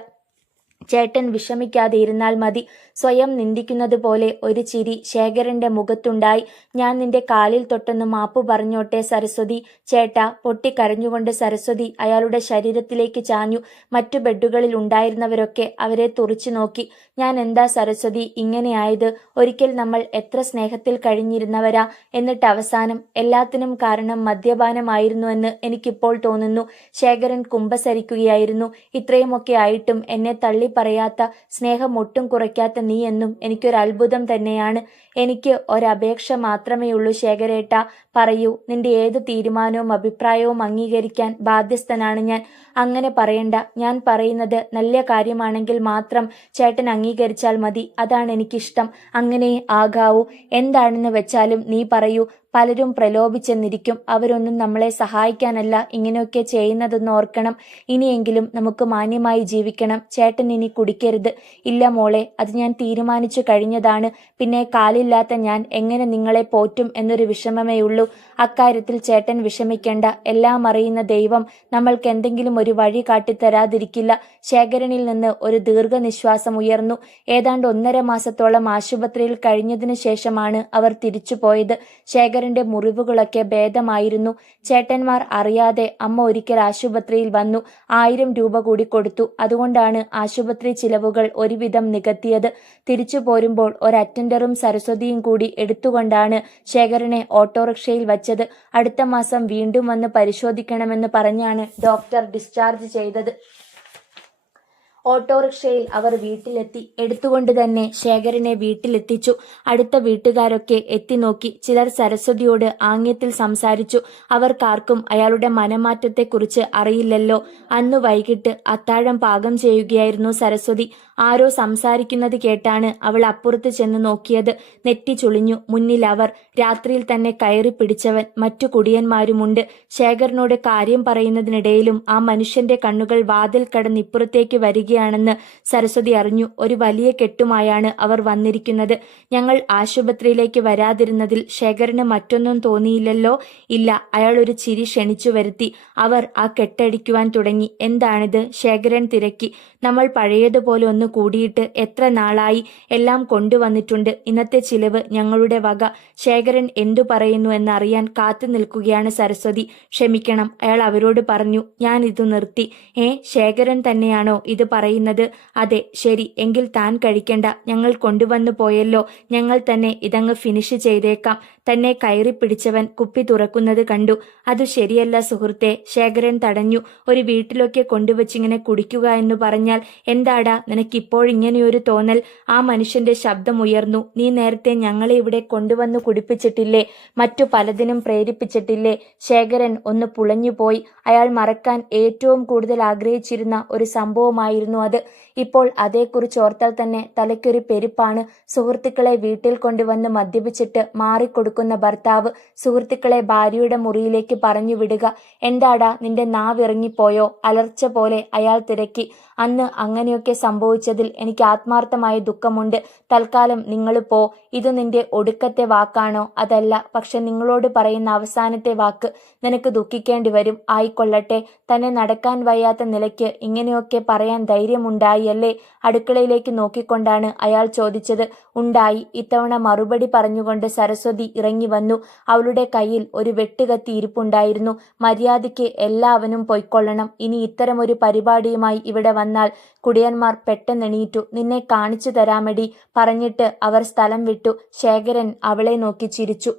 ചേട്ടൻ വിഷമിക്കാതെ ഇരുന്നാൽ മതി. സ്വയം നിന്ദിക്കുന്നത് പോലെ ഒരു ചിരി ശേഖരന്റെ മുഖത്തുണ്ടായി. ഞാൻ നിന്റെ കാലിൽ തൊട്ടൊന്ന് മാപ്പ് പറഞ്ഞോട്ടെ സരസ്വതി? ചേട്ടാ! പൊട്ടിക്കരഞ്ഞുകൊണ്ട് സരസ്വതി അയാളുടെ ശരീരത്തിലേക്ക് ചാഞ്ഞു. മറ്റു ബെഡുകളിൽ ഉണ്ടായിരുന്നവരൊക്കെ അവരെ തുറിച്ചു നോക്കി. ഞാൻ എന്താ സരസ്വതി ഇങ്ങനെയായത്? ഒരിക്കൽ നമ്മൾ എത്ര സ്നേഹത്തിൽ കഴിഞ്ഞിരുന്നവരാ. എന്നിട്ട് അവസാനം എല്ലാത്തിനും കാരണം മദ്യപാനമായിരുന്നുവെന്ന് എനിക്കിപ്പോൾ തോന്നുന്നു. ശേഖരൻ കുമ്പസരിക്കുകയായിരുന്നു. ഇത്രയുമൊക്കെ ആയിട്ടും എന്നെ തള്ളി പറയാത്ത, സ്നേഹം ഒട്ടും കുറയ്ക്കാത്ത നീ എന്നും എനിക്കൊരത്ഭുതം തന്നെയാണ്. എനിക്ക് ഒരപേക്ഷ മാത്രമേയുള്ളൂ ശേഖരേട്ടാ. പറയൂ, നിന്റെ ഏത് തീരുമാനവും അഭിപ്രായവും അംഗീകരിക്കാൻ ബാധ്യസ്ഥനാണ് ഞാൻ. അങ്ങനെ പറയണ്ട. ഞാൻ പറയുന്നത് നല്ല കാര്യമാണെങ്കിൽ മാത്രം ചേട്ടൻ അംഗീകരിച്ചാൽ മതി. അതാണ് എനിക്കിഷ്ടം. അങ്ങനെ ആകാവൂ. എന്താണെന്ന് വെച്ചാലും നീ പറയൂ. പലരും പ്രലോഭിച്ചെന്നിരിക്കും. അവരൊന്നും നമ്മളെ സഹായിക്കാനല്ല ഇങ്ങനെയൊക്കെ ചെയ്യുന്നതെന്ന് ഓർക്കണം. ഇനിയെങ്കിലും നമുക്ക് മാന്യമായി ജീവിക്കണം. ചേട്ടൻ ഇനി കുടിക്കരുത്. ഇല്ല മോളെ, അത് ഞാൻ തീരുമാനിച്ചു കഴിഞ്ഞതാണ്. പിന്നെ കാലില്ലാത്ത ഞാൻ എങ്ങനെ നിങ്ങളെ പോറ്റും എന്നൊരു വിഷമമേ ഉള്ളൂ. അക്കാര്യത്തിൽ ചേട്ടൻ വിഷമിക്കേണ്ട. എല്ലാം അറിയുന്ന ദൈവം നമ്മൾക്ക് എന്തെങ്കിലും ഒരു വഴി കാട്ടിത്തരാതിരിക്കില്ല. ശേഖരനിൽ നിന്ന് ഒരു ദീർഘനിശ്വാസം ഉയർന്നു. ഏതാണ്ട് 1.5 മാസത്തോളം ആശുപത്രിയിൽ കഴിഞ്ഞതിനു ശേഷമാണ് അവർ തിരിച്ചു പോയത്. ശേഖരന്റെ മുറിവുകളൊക്കെ ഭേദമായിരുന്നു. ചേട്ടന്മാർ അറിയാതെ അമ്മ ഒരിക്കൽ ആശുപത്രിയിൽ വന്നു. 1000 രൂപ കൂടി കൊടുത്തു. അതുകൊണ്ടാണ് ആശുപത്രി ചിലവുകൾ ഒരുവിധം നികത്തിയത്. തിരിച്ചു പോരുമ്പോൾ ഒരു അറ്റൻഡറും സരസ്വതിയും കൂടി എടുത്തുകൊണ്ടാണ് ശേഖരനെ ഓട്ടോറിക്ഷയിൽ വച്ചത്. അടുത്ത മാസം വീണ്ടും വന്ന് പരിശോധിക്കണമെന്ന് പറഞ്ഞാണ് ഡോക്ടർ ഡിസ്ചാർജ് ചെയ്തത്. ഓട്ടോറിക്ഷയിൽ അവർ വീട്ടിലെത്തി. എടുത്തുകൊണ്ട് തന്നെ ശേഖരനെ വീട്ടിലെത്തിച്ചു. അടുത്ത വീട്ടുകാരൊക്കെ എത്തി നോക്കി. ചിലർ സരസ്വതിയോട് ആംഗ്യത്തിൽ സംസാരിച്ചു. അവർക്കാർക്കും അയാളുടെ മനമാറ്റത്തെക്കുറിച്ച് അറിയില്ലല്ലോ. അന്നു വൈകിട്ട് അത്താഴം പാകം ചെയ്യുകയായിരുന്നു സരസ്വതി. ആരോ സംസാരിക്കുന്നത് കേട്ടാണ് അവൾ അപ്പുറത്ത് ചെന്ന് നോക്കിയത്. നെറ്റി ചുളിഞ്ഞു. മുന്നിൽ അവർ, രാത്രിയിൽ തന്നെ കയറി പിടിച്ചവൻ. മറ്റു കുടിയന്മാരുമുണ്ട്. ശേഖരനോട് കാര്യം പറയുന്നതിനിടയിലും ആ മനുഷ്യന്റെ കണ്ണുകൾ വാതിൽ കടന്ന് ഇപ്പുറത്തേക്ക് വരികയാണെന്ന് സരസ്വതി അറിഞ്ഞു. ഒരു വലിയ കെട്ടുമായാണ് അവർ വന്നിരിക്കുന്നത്. ഞങ്ങൾ ആശുപത്രിയിലേക്ക് വരാതിരുന്നതിൽ ശേഖരന് മറ്റൊന്നും തോന്നിയില്ലല്ലോ? ഇല്ല. അയാൾ ഒരു ചിരി ക്ഷണിച്ചു വരുത്തി. അവർ ആ കെട്ടടിക്കുവാൻ തുടങ്ങി. എന്താണിത്? ശേഖരൻ തിരക്കി. നമ്മൾ പഴയതുപോലെ ഒന്ന് കൂടിയിട്ട് എത്ര നാളായി. എല്ലാം കൊണ്ടുവന്നിട്ടുണ്ട്. ഇന്നത്തെ ചിലവ് ഞങ്ങളുടെ വക. ശേഖരൻ എന്തു പറയുന്നു എന്നറിയാൻ കാത്തു നിൽക്കുകയാണ് സരസ്വതി. ക്ഷമിക്കണം, അയാൾ അവരോട് പറഞ്ഞു. ഞാൻ ഇത് നിർത്തി. ശേഖരൻ തന്നെയാണോ ഇത് പറയുന്നത്. അതെ ശരി, എങ്കിൽ താൻ കഴിക്കണ്ട, ഞങ്ങൾ കൊണ്ടുവന്നു പോയല്ലോ, ഞങ്ങൾ തന്നെ ഇതങ്ങ് ഫിനിഷ് ചെയ്തേക്കാം. തന്നെ കയറി പിടിച്ചവൻ കുപ്പി തുറക്കുന്നത് കണ്ടു. അത് ശരിയല്ല സുഹൃത്തെ, ശേഖരൻ തടഞ്ഞു. ഒരു വീട്ടിലൊക്കെ കൊണ്ടുവച്ചിങ്ങനെ കുടിക്കുക എന്ന് പറഞ്ഞാൽ എന്താടാ നിനക്കിപ്പോഴിങ്ങനെയൊരു തോന്നൽ? ആ മനുഷ്യന്റെ ശബ്ദമുയർന്നു. നീ നേരത്തെ ഞങ്ങളെ ഇവിടെ കൊണ്ടുവന്നു കുടിപ്പിച്ചിട്ടില്ലേ? മറ്റു പലതിനും പ്രേരിപ്പിച്ചിട്ടില്ലേ? ശേഖരൻ ഒന്ന് പുളഞ്ഞുപോയി. അയാൾ മറക്കാൻ ഏറ്റവും കൂടുതൽ ആഗ്രഹിച്ചിരുന്ന ഒരു സംഭവമായിരുന്നു അത്. ഇപ്പോൾ അതേക്കുറിച്ച് ഓർത്താൽ തന്നെ തലയ്ക്കൊരു പെരുപ്പാണ്. സുഹൃത്തുക്കളെ വീട്ടിൽ കൊണ്ടുവന്ന് മദ്യപിച്ചിട്ട് മാറിക്കൊടുക്കുന്ന ഭർത്താവ് സുഹൃത്തുക്കളെ ഭാര്യയുടെ മുറിയിലേക്ക് പറഞ്ഞു വിടുക. എന്താടാ നിന്റെ നാവിറങ്ങിപ്പോയോ? അലർച്ച പോലെ അയാൾ തിരക്കി. അന്ന് അങ്ങനെയൊക്കെ സംഭവിച്ചതിൽ എനിക്ക് ആത്മാർത്ഥമായ ദുഃഖമുണ്ട്. തൽക്കാലം നിങ്ങൾ പോ. ഇത് നിന്റെ ഒടുക്കത്തെ വാക്കാണോ? അതല്ല, പക്ഷെ നിങ്ങളോട് പറയുന്ന അവസാനത്തെ വാക്ക്. നിനക്ക് ദുഃഖിക്കേണ്ടി വരും. ആയിക്കൊള്ളട്ടെ. തന്നെ നടക്കാൻ വയ്യാത്ത നിലയ്ക്ക് ഇങ്ങനെയൊക്കെ പറയാൻ ധൈര്യമുണ്ടായി അല്ലേ? അടുക്കളയിലേക്ക് നോക്കിക്കൊണ്ടാണ് അയാൾ ചോദിച്ചത്. ഉണ്ടായി. ഇത്തവണ മറുപടി പറഞ്ഞുകൊണ്ട് സരസ്വതി ഇറങ്ങി വന്നു. അവളുടെ കയ്യിൽ ഒരു വെട്ടുകത്തി ഇരിപ്പുണ്ടായിരുന്നു. മര്യാദയ്ക്ക് എല്ലാവനും പൊയ്ക്കൊള്ളണം. ഇനി ഇത്തരമൊരു പരിപാടിയുമായി ഇവിടെ വന്നാൽ. കുടിയന്മാർ പെട്ടെന്നെണീറ്റു. നിന്നെ കാണിച്ചു തരാമെടി പറഞ്ഞിട്ട് അവർ സ്ഥലം വിട്ടു. ശേഖരൻ അവളെ നോക്കി ചിരിച്ചു.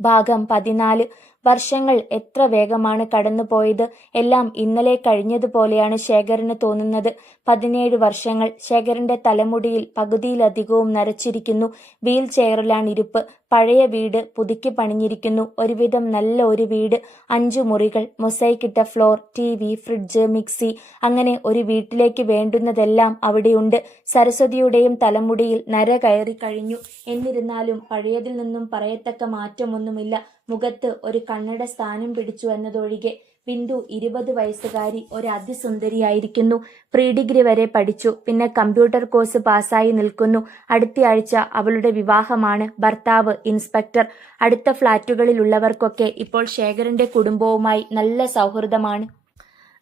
ഭാഗം 14. വർഷങ്ങൾ എത്ര വേഗമാണ് കടന്നുപോയത്. എല്ലാം ഇന്നലെ കഴിഞ്ഞതുപോലെയാണ് ശേഖരന് തോന്നുന്നത്. 17 വർഷങ്ങൾ. ശേഖരന്റെ തലമുടിയിൽ പകുതിയിലധികവും നരച്ചിരിക്കുന്നു. വീൽ ചെയറിലാണ് ഇരിപ്പ്. പഴയ വീട് പുതുക്കി പണിഞ്ഞിരിക്കുന്നു. ഒരുവിധം നല്ല ഒരു വീട്. 5 മുറികൾ, മൊസൈക്കിട്ട ഫ്ലോർ, TV, ഫ്രിഡ്ജ്, മിക്സി, അങ്ങനെ ഒരു വീട്ടിലേക്ക് വേണ്ടുന്നതെല്ലാം അവിടെയുണ്ട്. സരസ്വതിയുടെയും തലമുടിയിൽ നര കയറി കഴിഞ്ഞു. എന്നിരുന്നാലും പഴയതിൽ നിന്നും പറയത്തക്ക മാറ്റമൊന്നുമില്ല. മുഖത്ത് ഒരു കണ്ണട സ്ഥാനം പിടിച്ചു എന്നതൊഴികെ. ബിന്ദു 20 വയസ്സുകാരി, ഒരു അതിസുന്ദരിയായിരിക്കുന്നു. പ്രീ ഡിഗ്രി വരെ പഠിച്ചു. പിന്നെ കമ്പ്യൂട്ടർ കോഴ്സ് പാസ്സായി നിൽക്കുന്നു. അടുത്തയാഴ്ച അവളുടെ വിവാഹമാണ്. ഭർത്താവ് ഇൻസ്പെക്ടർ. അടുത്ത ഫ്ളാറ്റുകളിലുള്ളവർക്കൊക്കെ ഇപ്പോൾ ശേഖരന്റെ കുടുംബവുമായി നല്ല സൗഹൃദമാണ്.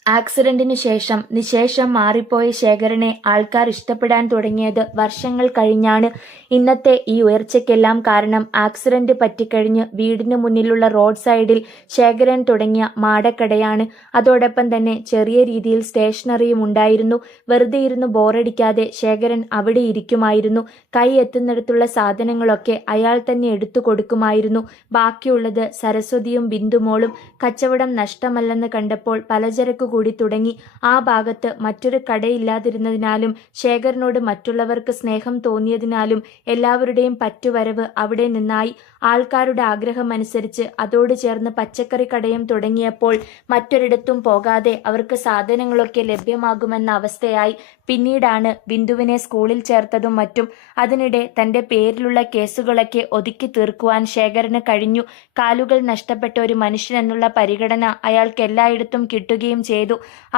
ആക്സിഡന്റിനു ശേഷം നിശേഷം മാറിപ്പോയ ശേഖരനെ ആൾക്കാർ ഇഷ്ടപ്പെടാൻ തുടങ്ങിയത് വർഷങ്ങൾ കഴിഞ്ഞാണ്. ഇന്നത്തെ ഈ ഉയർച്ചയ്ക്കെല്ലാം കാരണം ആക്സിഡന്റ് പറ്റിക്കഴിഞ്ഞ് വീടിന് മുന്നിലുള്ള റോഡ് സൈഡിൽ ശേഖരൻ തുടങ്ങിയ മാടക്കടയാണ്. അതോടൊപ്പം തന്നെ ചെറിയ രീതിയിൽ സ്റ്റേഷനറിയും ഉണ്ടായിരുന്നു. വെറുതെ ഇരുന്ന് ബോറടിക്കാതെ ശേഖരൻ അവിടെ ഇരിക്കുമായിരുന്നു. കൈ എത്തുന്നിടത്തുള്ള സാധനങ്ങളൊക്കെ അയാൾ തന്നെ എടുത്തു കൊടുക്കുമായിരുന്നു. ബാക്കിയുള്ളത് സരസ്വതിയും ബിന്ദുമോളും. കച്ചവടം നഷ്ടമല്ലെന്ന് കണ്ടപ്പോൾ പലചരക്ക് കൂടി തുടങ്ങി. ആ ഭാഗത്ത് മറ്റൊരു കടയില്ലാതിരുന്നതിനാലും ശേഖരനോട് മറ്റുള്ളവർക്ക് സ്നേഹം തോന്നിയതിനാലും എല്ലാവരുടെയും പറ്റുവരവ് അവിടെ നിന്നായി. ആൾക്കാരുടെ ആഗ്രഹമനുസരിച്ച് അതോട് ചേർന്ന് പച്ചക്കറി കടയും തുടങ്ങിയപ്പോൾ മറ്റൊരിടത്തും പോകാതെ അവർക്ക് സാധനങ്ങളൊക്കെ ലഭ്യമാകുമെന്ന അവസ്ഥയായി. പിന്നീടാണ് ബിന്ദുവിനെ സ്കൂളിൽ ചേർത്തതും മറ്റും. അതിനിടെ തന്റെ പേരിലുള്ള കേസുകളൊക്കെ ഒതുക്കി തീർക്കുവാൻ ശേഖരന് കഴിഞ്ഞു. കാലുകൾ നഷ്ടപ്പെട്ട ഒരു മനുഷ്യൻ എന്നുള്ള പരിഗണന അയാൾക്ക് എല്ലായിടത്തും കിട്ടുകയും ചെയ്തു.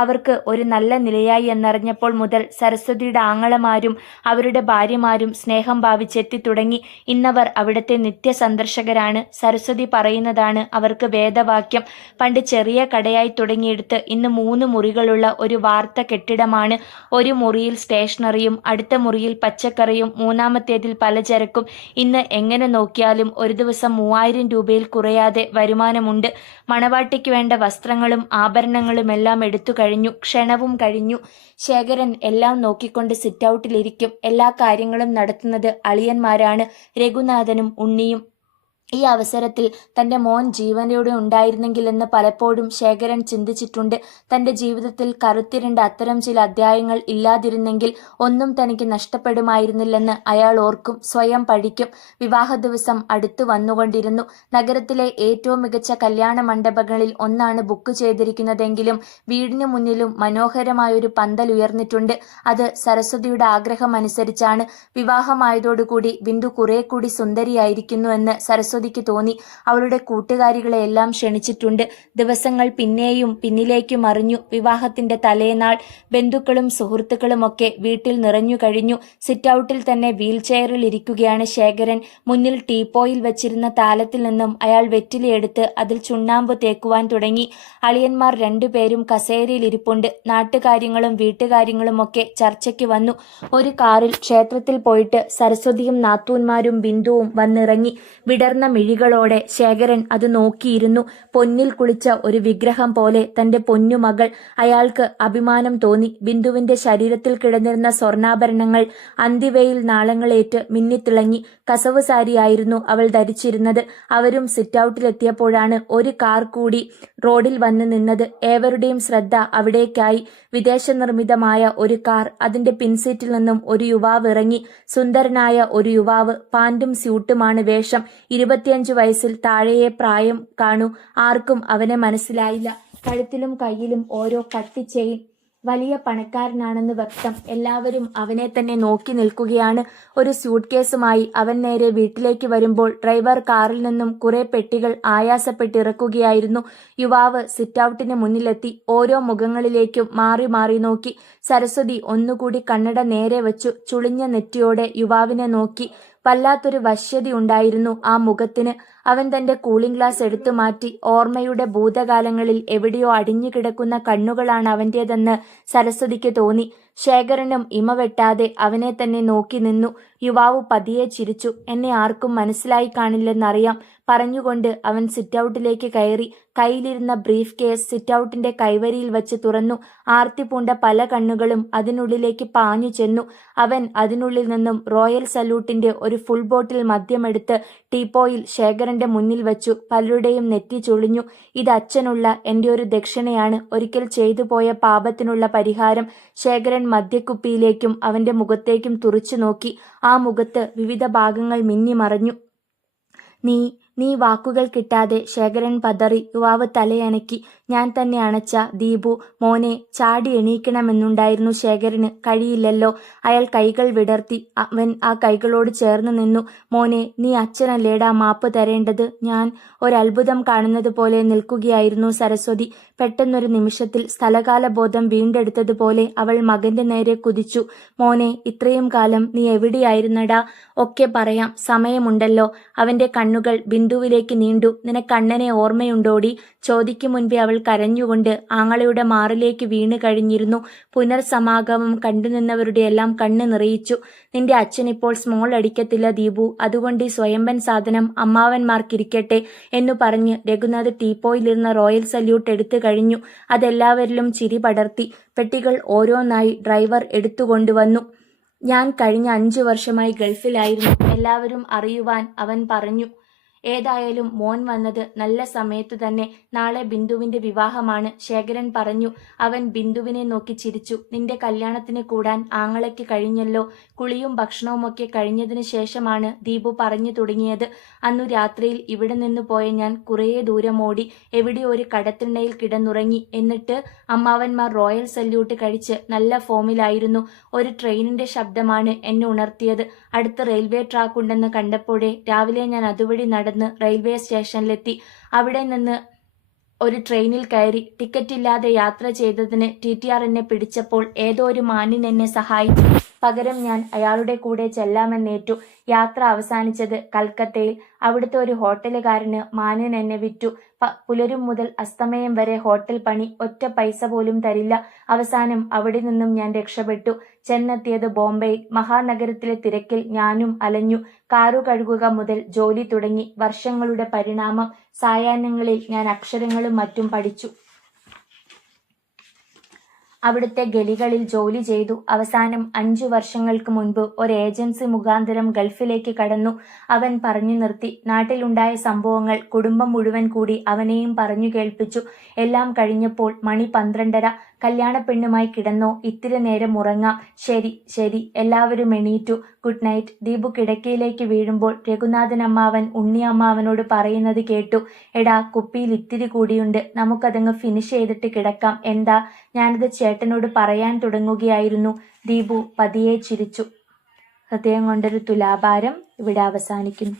അവർക്ക് ഒരു നല്ല നിലയായി എന്നറിഞ്ഞപ്പോൾ മുതൽ സരസ്വതിയുടെ ആങ്ങളമാരും അവരുടെ ഭാര്യമാരും സ്നേഹം ഭാവിച്ചെത്തി തുടങ്ങി. ഇന്നവർ അവിടുത്തെ നിത്യ സന്ദർശകരാണ്. സരസ്വതി പറയുന്നതാണ് അവർക്ക് വേദവാക്യം. പണ്ട് ചെറിയ കടയായി തുടങ്ങിയെടുത്ത് ഇന്ന് 3 മുറികളുള്ള ഒരു വാർത്ത കെട്ടിടമാണ്. ഒരു മുറിയിൽ സ്റ്റേഷനറിയും അടുത്ത മുറിയിൽ പച്ചക്കറിയും മൂന്നാമത്തേതിൽ പലചരക്കും. ഇന്ന് എങ്ങനെ നോക്കിയാലും ഒരു ദിവസം 3000 രൂപയിൽ കുറയാതെ വരുമാനമുണ്ട്. മണവാട്ടിക്ക് വേണ്ട വസ്ത്രങ്ങളും ആഭരണങ്ങളുമെല്ലാം എടുത്തു കഴിഞ്ഞു. ക്ഷണവും കഴിഞ്ഞു. ശേഖരൻ എല്ലാം നോക്കിക്കൊണ്ട് സിറ്റൗട്ടിലിരിക്കും. എല്ലാ കാര്യങ്ങളും നടത്തുന്നത് അളിയന്മാരാണ്, രഘുനാഥനും ഉണ്ണിയും. ഈ അവസരത്തിൽ തൻ്റെ മോൻ ജീവനോടെ ഉണ്ടായിരുന്നെങ്കിലെന്ന് പലപ്പോഴും ശേഖരൻ ചിന്തിച്ചിട്ടുണ്ട്. തൻ്റെ ജീവിതത്തിൽ കറുത്തിരണ്ട അത്തരം ചില അധ്യായങ്ങൾ ഇല്ലാതിരുന്നെങ്കിൽ ഒന്നും തനിക്ക് നഷ്ടപ്പെടുമായിരുന്നില്ലെന്ന് അയാൾ ഓർക്കും. സ്വയം പഴിക്കും. വിവാഹ ദിവസം അടുത്തു വന്നുകൊണ്ടിരുന്നു. നഗരത്തിലെ ഏറ്റവും മികച്ച കല്യാണ മണ്ഡപങ്ങളിൽ ഒന്നാണ് ബുക്ക് ചെയ്തിരിക്കുന്നതെങ്കിലും വീടിനു മുന്നിലും മനോഹരമായൊരു പന്തൽ ഉയർന്നിട്ടുണ്ട്. അത് സരസ്വതിയുടെ ആഗ്രഹമനുസരിച്ചാണ്. വിവാഹമായതോടുകൂടി ബിന്ദു കുറെ കൂടി സുന്ദരിയായിരിക്കുന്നുവെന്ന് സരസ്വതിക്ക് തോന്നി. അവളുടെ കൂട്ടുകാരികളെയെല്ലാം ക്ഷണിച്ചിട്ടുണ്ട്. ദിവസങ്ങൾ പിന്നെയും പിന്നിലേക്ക് മറിഞ്ഞു. വിവാഹത്തിന്റെ തലേനാൾ. ബന്ധുക്കളും സുഹൃത്തുക്കളുമൊക്കെ വീട്ടിൽ നിറഞ്ഞു കഴിഞ്ഞു. സിറ്റൗട്ടിൽ തന്നെ വീൽ ചെയറിൽ ഇരിക്കുകയാണ് ശേഖരൻ. മുന്നിൽ ടീപ്പോയിൽ വെച്ചിരുന്ന താലത്തിൽ നിന്നും അയാൾ വെറ്റിലയെടുത്ത് അതിൽ ചുണ്ണാമ്പ് തേക്കുവാൻ തുടങ്ങി. അളിയന്മാർ 2 പേരും കസേരയിൽ ഇരിപ്പുണ്ട്. നാട്ടുകാര്യങ്ങളും വീട്ടുകാര്യങ്ങളുമൊക്കെ ചർച്ചയ്ക്ക് വന്നു. ഒരു കാറിൽ ക്ഷേത്രത്തിൽ പോയിട്ട് സരസ്വതിയും നാത്തൂന്മാരും ബിന്ദുവും വന്നിറങ്ങി. വിടർന്ന മിഴികളോടെ ശേഖരൻ അത് നോക്കിയിരുന്നു. പൊന്നിൽ കുളിച്ച ഒരു വിഗ്രഹം പോലെ തന്റെ പൊന്നുമകൾ. അയാൾക്ക് അഭിമാനം തോന്നി. ബിന്ദുവിന്റെ ശരീരത്തിൽ കിടന്നിരുന്ന സ്വർണ്ണാഭരണങ്ങൾ അന്തിവയിൽ നാളങ്ങളേറ്റ് മിന്നിത്തിളങ്ങി. കസവ് സാരിയായിരുന്നു അവൾ ധരിച്ചിരുന്നത്. അവരും സിറ്റൌട്ടിലെത്തിയപ്പോഴാണ് ഒരു കാർ കൂടി റോഡിൽ വന്ന് നിന്നത്. ഏവരുടെയും ശ്രദ്ധ അവിടേക്കായി. വിദേശ നിർമ്മിതമായ ഒരു കാർ. അതിന്റെ പിൻസീറ്റിൽ നിന്നും ഒരു യുവാവ് ഇറങ്ങി. സുന്ദരനായ ഒരു യുവാവ്. പാന്റും സ്യൂട്ടുമാണ് വേഷം. 25 വയസ്സിൽ താഴെയേ പ്രായം കാണൂ. ആർക്കും അവനെ മനസ്സിലായില്ല. കഴുത്തിലും കയ്യിലും ഓരോ കട്ടിച്ചെയിൻ. വലിയ പണക്കാരനാണെന്ന് വ്യക്തം. എല്ലാവരും അവനെ തന്നെ നോക്കി നിൽക്കുകയാണ്. ഒരു സ്യൂട്ട് കേസുമായി അവൻ നേരെ വീട്ടിലേക്ക് വരുമ്പോൾ ഡ്രൈവർ കാറിൽ നിന്നും കുറെ പെട്ടികൾ ആയാസപ്പെട്ടിറക്കുകയായിരുന്നു. യുവാവ് സിറ്റൌട്ടിന് മുന്നിലെത്തി. ഓരോ മുഖങ്ങളിലേക്കും മാറി മാറി നോക്കി. സരസ്വതി ഒന്നുകൂടി കണ്ണട നേരെ വച്ചു. ചുളിഞ്ഞ നെറ്റിയോടെ യുവാവിനെ നോക്കി. വല്ലാത്തൊരു വശ്യതയുണ്ടായിരുന്നു ആ മുഖത്തിന്. അവൻ തന്റെ കൂളിംഗ് ഗ്ലാസ് എടുത്തു മാറ്റി. ഓർമ്മയുടെ ഭൂതകാലങ്ങളിൽ എവിടെയോ അടിഞ്ഞുകിടക്കുന്ന കണ്ണുകളാണ് അവന്റേതെന്ന് സരസ്വതിക്ക് തോന്നി. ശേഖരനും ഇമ വെട്ടാതെ അവനെ തന്നെ നോക്കി നിന്നു. യുവാവ് പതിയെ ചിരിച്ചു. എന്നെ ആർക്കും മനസ്സിലായി കാണില്ലെന്നറിയാം പറഞ്ഞുകൊണ്ട് അവൻ സിറ്റൌട്ടിലേക്ക് കയറി. കയ്യിലിരുന്ന ബ്രീഫ് കേസ് സിറ്റൌട്ടിന്റെ കൈവരിയിൽ വച്ച് തുറന്നു. ആർത്തി പൂണ്ട പല കണ്ണുകളും അതിനുള്ളിലേക്ക് പാഞ്ഞു ചെന്നു. അവൻ അതിനുള്ളിൽ നിന്നും റോയൽ സല്യൂട്ടിന്റെ ഒരു ഫുൾ ബോട്ടിൽ മദ്യമെടുത്ത് ടീപ്പോയിൽ ശേഖരന്റെ മുന്നിൽ വച്ചു. പലരുടെയും നെറ്റി ചുളിഞ്ഞു. ഇത് അച്ഛനുള്ള എന്റെ ഒരു ദക്ഷിണയാണ്, ഒരിക്കൽ ചെയ്തു പോയ പാപത്തിനുള്ള പരിഹാരം. ശേഖരൻ മദ്യക്കുപ്പിയിലേക്കും അവന്റെ മുഖത്തേക്കും തുറിച്ചു നോക്കി. ആ മുഖത്ത് വിവിധ ഭാഗങ്ങൾ മിന്നിമറഞ്ഞു. നീ വാക്കുകൾ കിട്ടാതെ ശേഖരൻ പതറി. യുവാവ് തലയണക്കി. ഞാൻ തന്നെ അണച്ച. ദീപു മോനെ, ചാടി എണീക്കണമെന്നുണ്ടായിരുന്നു ശേഖരന്. കഴിയില്ലല്ലോ. അയാൾ കൈകൾ വിടർത്തി. അവൻ ആ കൈകളോട് ചേർന്ന് നിന്നു. മോനെ, നീ അച്ഛനല്ലേടാ മാപ്പ് തരേണ്ടത്. ഞാൻ ഒരത്ഭുതം കാണുന്നത് പോലെ നിൽക്കുകയായിരുന്നു സരസ്വതി. പെട്ടെന്നൊരു നിമിഷത്തിൽ സ്ഥലകാലബോധം വീണ്ടെടുത്തതുപോലെ അവൾ മകന്റെ നേരെ കുതിച്ചു. മോനെ, ഇത്രയും കാലം നീ എവിടെയായിരുന്നടാ? ഒക്കെ പറയാം, സമയമുണ്ടല്ലോ. അവന്റെ കണ്ണുകൾ ബിന്ദുവിലേക്ക് നീണ്ടു. നിനക്കണ്ണനെ ഓർമ്മയുണ്ടോടി? ചോദിക്കും മുൻപേ അവൾ കരഞ്ഞുകൊണ്ട് ആങ്ങളയുടെ മാറിലേക്ക് വീണ് കഴിഞ്ഞിരുന്നു. പുനർസമാഗമം കണ്ടുനിന്നവരുടെ എല്ലാം കണ്ണ് നിറയിച്ചു. നിന്റെ അച്ഛനിപ്പോൾ സ്മോൾ അടിക്കത്തില്ല ദീപു. അതുകൊണ്ട് ഈ സ്വയംഭൻ സാധനം അമ്മാവന്മാർക്കിരിക്കട്ടെ എന്നു പറഞ്ഞ് രഘുനാഥ് ടീപ്പോയിലിരുന്ന റോയൽ സല്യൂട്ട് എടുത്തു കഴിഞ്ഞു. അതെല്ലാവരിലും ചിരി പടർത്തി. പെട്ടികൾ ഓരോന്നായി ഡ്രൈവർ എടുത്തുകൊണ്ടുവന്നു. ഞാൻ കഴിഞ്ഞ 5 വർഷമായി ഗൾഫിലായിരുന്നു. എല്ലാവരും അറിയുവാൻ അവൻ പറഞ്ഞു. ഏതായാലും മോൻ വന്നത് നല്ല സമയത്തു തന്നെ. നാളെ ബിന്ദുവിന്റെ വിവാഹമാണ്, ശേഖരൻ പറഞ്ഞു. അവൻ ബിന്ദുവിനെ നോക്കി ചിരിച്ചു. നിന്റെ കല്യാണത്തിന് കൂടാൻ ആങ്ങളയ്ക്ക് കഴിഞ്ഞല്ലോ. കുളിയും ഭക്ഷണവുമൊക്കെ കഴിഞ്ഞതിന് ശേഷമാണ് ദീപു പറഞ്ഞു തുടങ്ങിയത്. അന്നു രാത്രിയിൽ ഇവിടെ നിന്ന് പോയ ഞാൻ കുറേ ദൂരം ഓടി. എവിടെയോ ഒരു കടത്തിണ്ണയിൽ കിടന്നുറങ്ങി. എന്നിട്ട് അമ്മാവന്മാർ റോയൽ സല്യൂട്ട് കഴിച്ച് നല്ല ഫോമിലായിരുന്നു. ഒരു ട്രെയിനിന്റെ ശബ്ദമാണ് എന്നെ ഉണർത്തിയത്. അടുത്ത് റെയിൽവേ ട്രാക്ക് ഉണ്ടെന്ന് കണ്ടപ്പോഴേ രാവിലെ ഞാൻ അതുവഴി നടന്ന് റെയിൽവേ സ്റ്റേഷനിലെത്തി. അവിടെ നിന്ന് ഒരു ട്രെയിനിൽ കയറി. ടിക്കറ്റില്ലാതെ യാത്ര ചെയ്തതിന് TTR എന്നെ പിടിച്ചപ്പോൾ ഏതോ ഒരു മാന്യൻ എന്നെ സഹായിച്ചു. പകരം ഞാൻ അയാളുടെ കൂടെ ചെല്ലാമെന്നേറ്റു. യാത്ര അവസാനിച്ചത് കൽക്കത്തയിൽ. അവിടുത്തെ ഒരു ഹോട്ടലുകാരന് മാന്യൻ എന്നെ വിറ്റു. പുലരും മുതൽ അസ്തമയം വരെ ഹോട്ടൽ പണി. ഒറ്റ പൈസ പോലും തരില്ല. അവസാനം അവിടെ നിന്നും ഞാൻ രക്ഷപ്പെട്ടു. ചെന്നെത്തിയത് ബോംബെയിൽ. മഹാനഗരത്തിലെ തിരക്കിൽ ഞാനും അലഞ്ഞു. കാറു കഴുകുക മുതൽ ജോലി തുടങ്ങി. വർഷങ്ങളുടെ പരിണാമം. സായാഹ്നങ്ങളിൽ ഞാൻ അക്ഷരങ്ങളും മറ്റും പഠിച്ചു. അവിടുത്തെ ഗലികളിൽ ജോലി ചെയ്തു. അവസാനം 5 വർഷങ്ങൾക്ക് മുൻപ് ഒരു ഏജൻസി മുഖാന്തരം ഗൾഫിലേക്ക് കടന്നു. അവൻ പറഞ്ഞു നിർത്തി. നാട്ടിലുണ്ടായ സംഭവങ്ങൾ കുടുംബം മുഴുവൻ കൂടി അവനെയും പറഞ്ഞു കേൾപ്പിച്ചു. എല്ലാം കഴിഞ്ഞപ്പോൾ മണി 12:30. കല്യാണപ്പെണ്ണുമായി കിടന്നോ? ഇത്തിരി നേരം ഉറങ്ങാം. ശരി ശരി. എല്ലാവരും എണീറ്റു. Good night. ദീപു കിടക്കയിലേക്ക് വീഴുമ്പോൾ രഘുനാഥൻ അമ്മാവൻ ഉണ്ണി അമ്മാവനോട് പറയുന്നത് കേട്ടു. എടാ, കുപ്പിയിൽ ഇത്തിരി കൂടിയുണ്ട്. നമുക്കതങ്ങ് ഫിനിഷ് ചെയ്തിട്ട് കിടക്കാം. എന്താ? ഞാനത് ചേട്ടനോട് പറയാൻ തുടങ്ങുകയായിരുന്നു. ദീപു പതിയെ ചിരിച്ചു. ഹൃദയം കൊണ്ടൊരു തുലാഭാരം ഇവിടെ അവസാനിക്കുന്നു.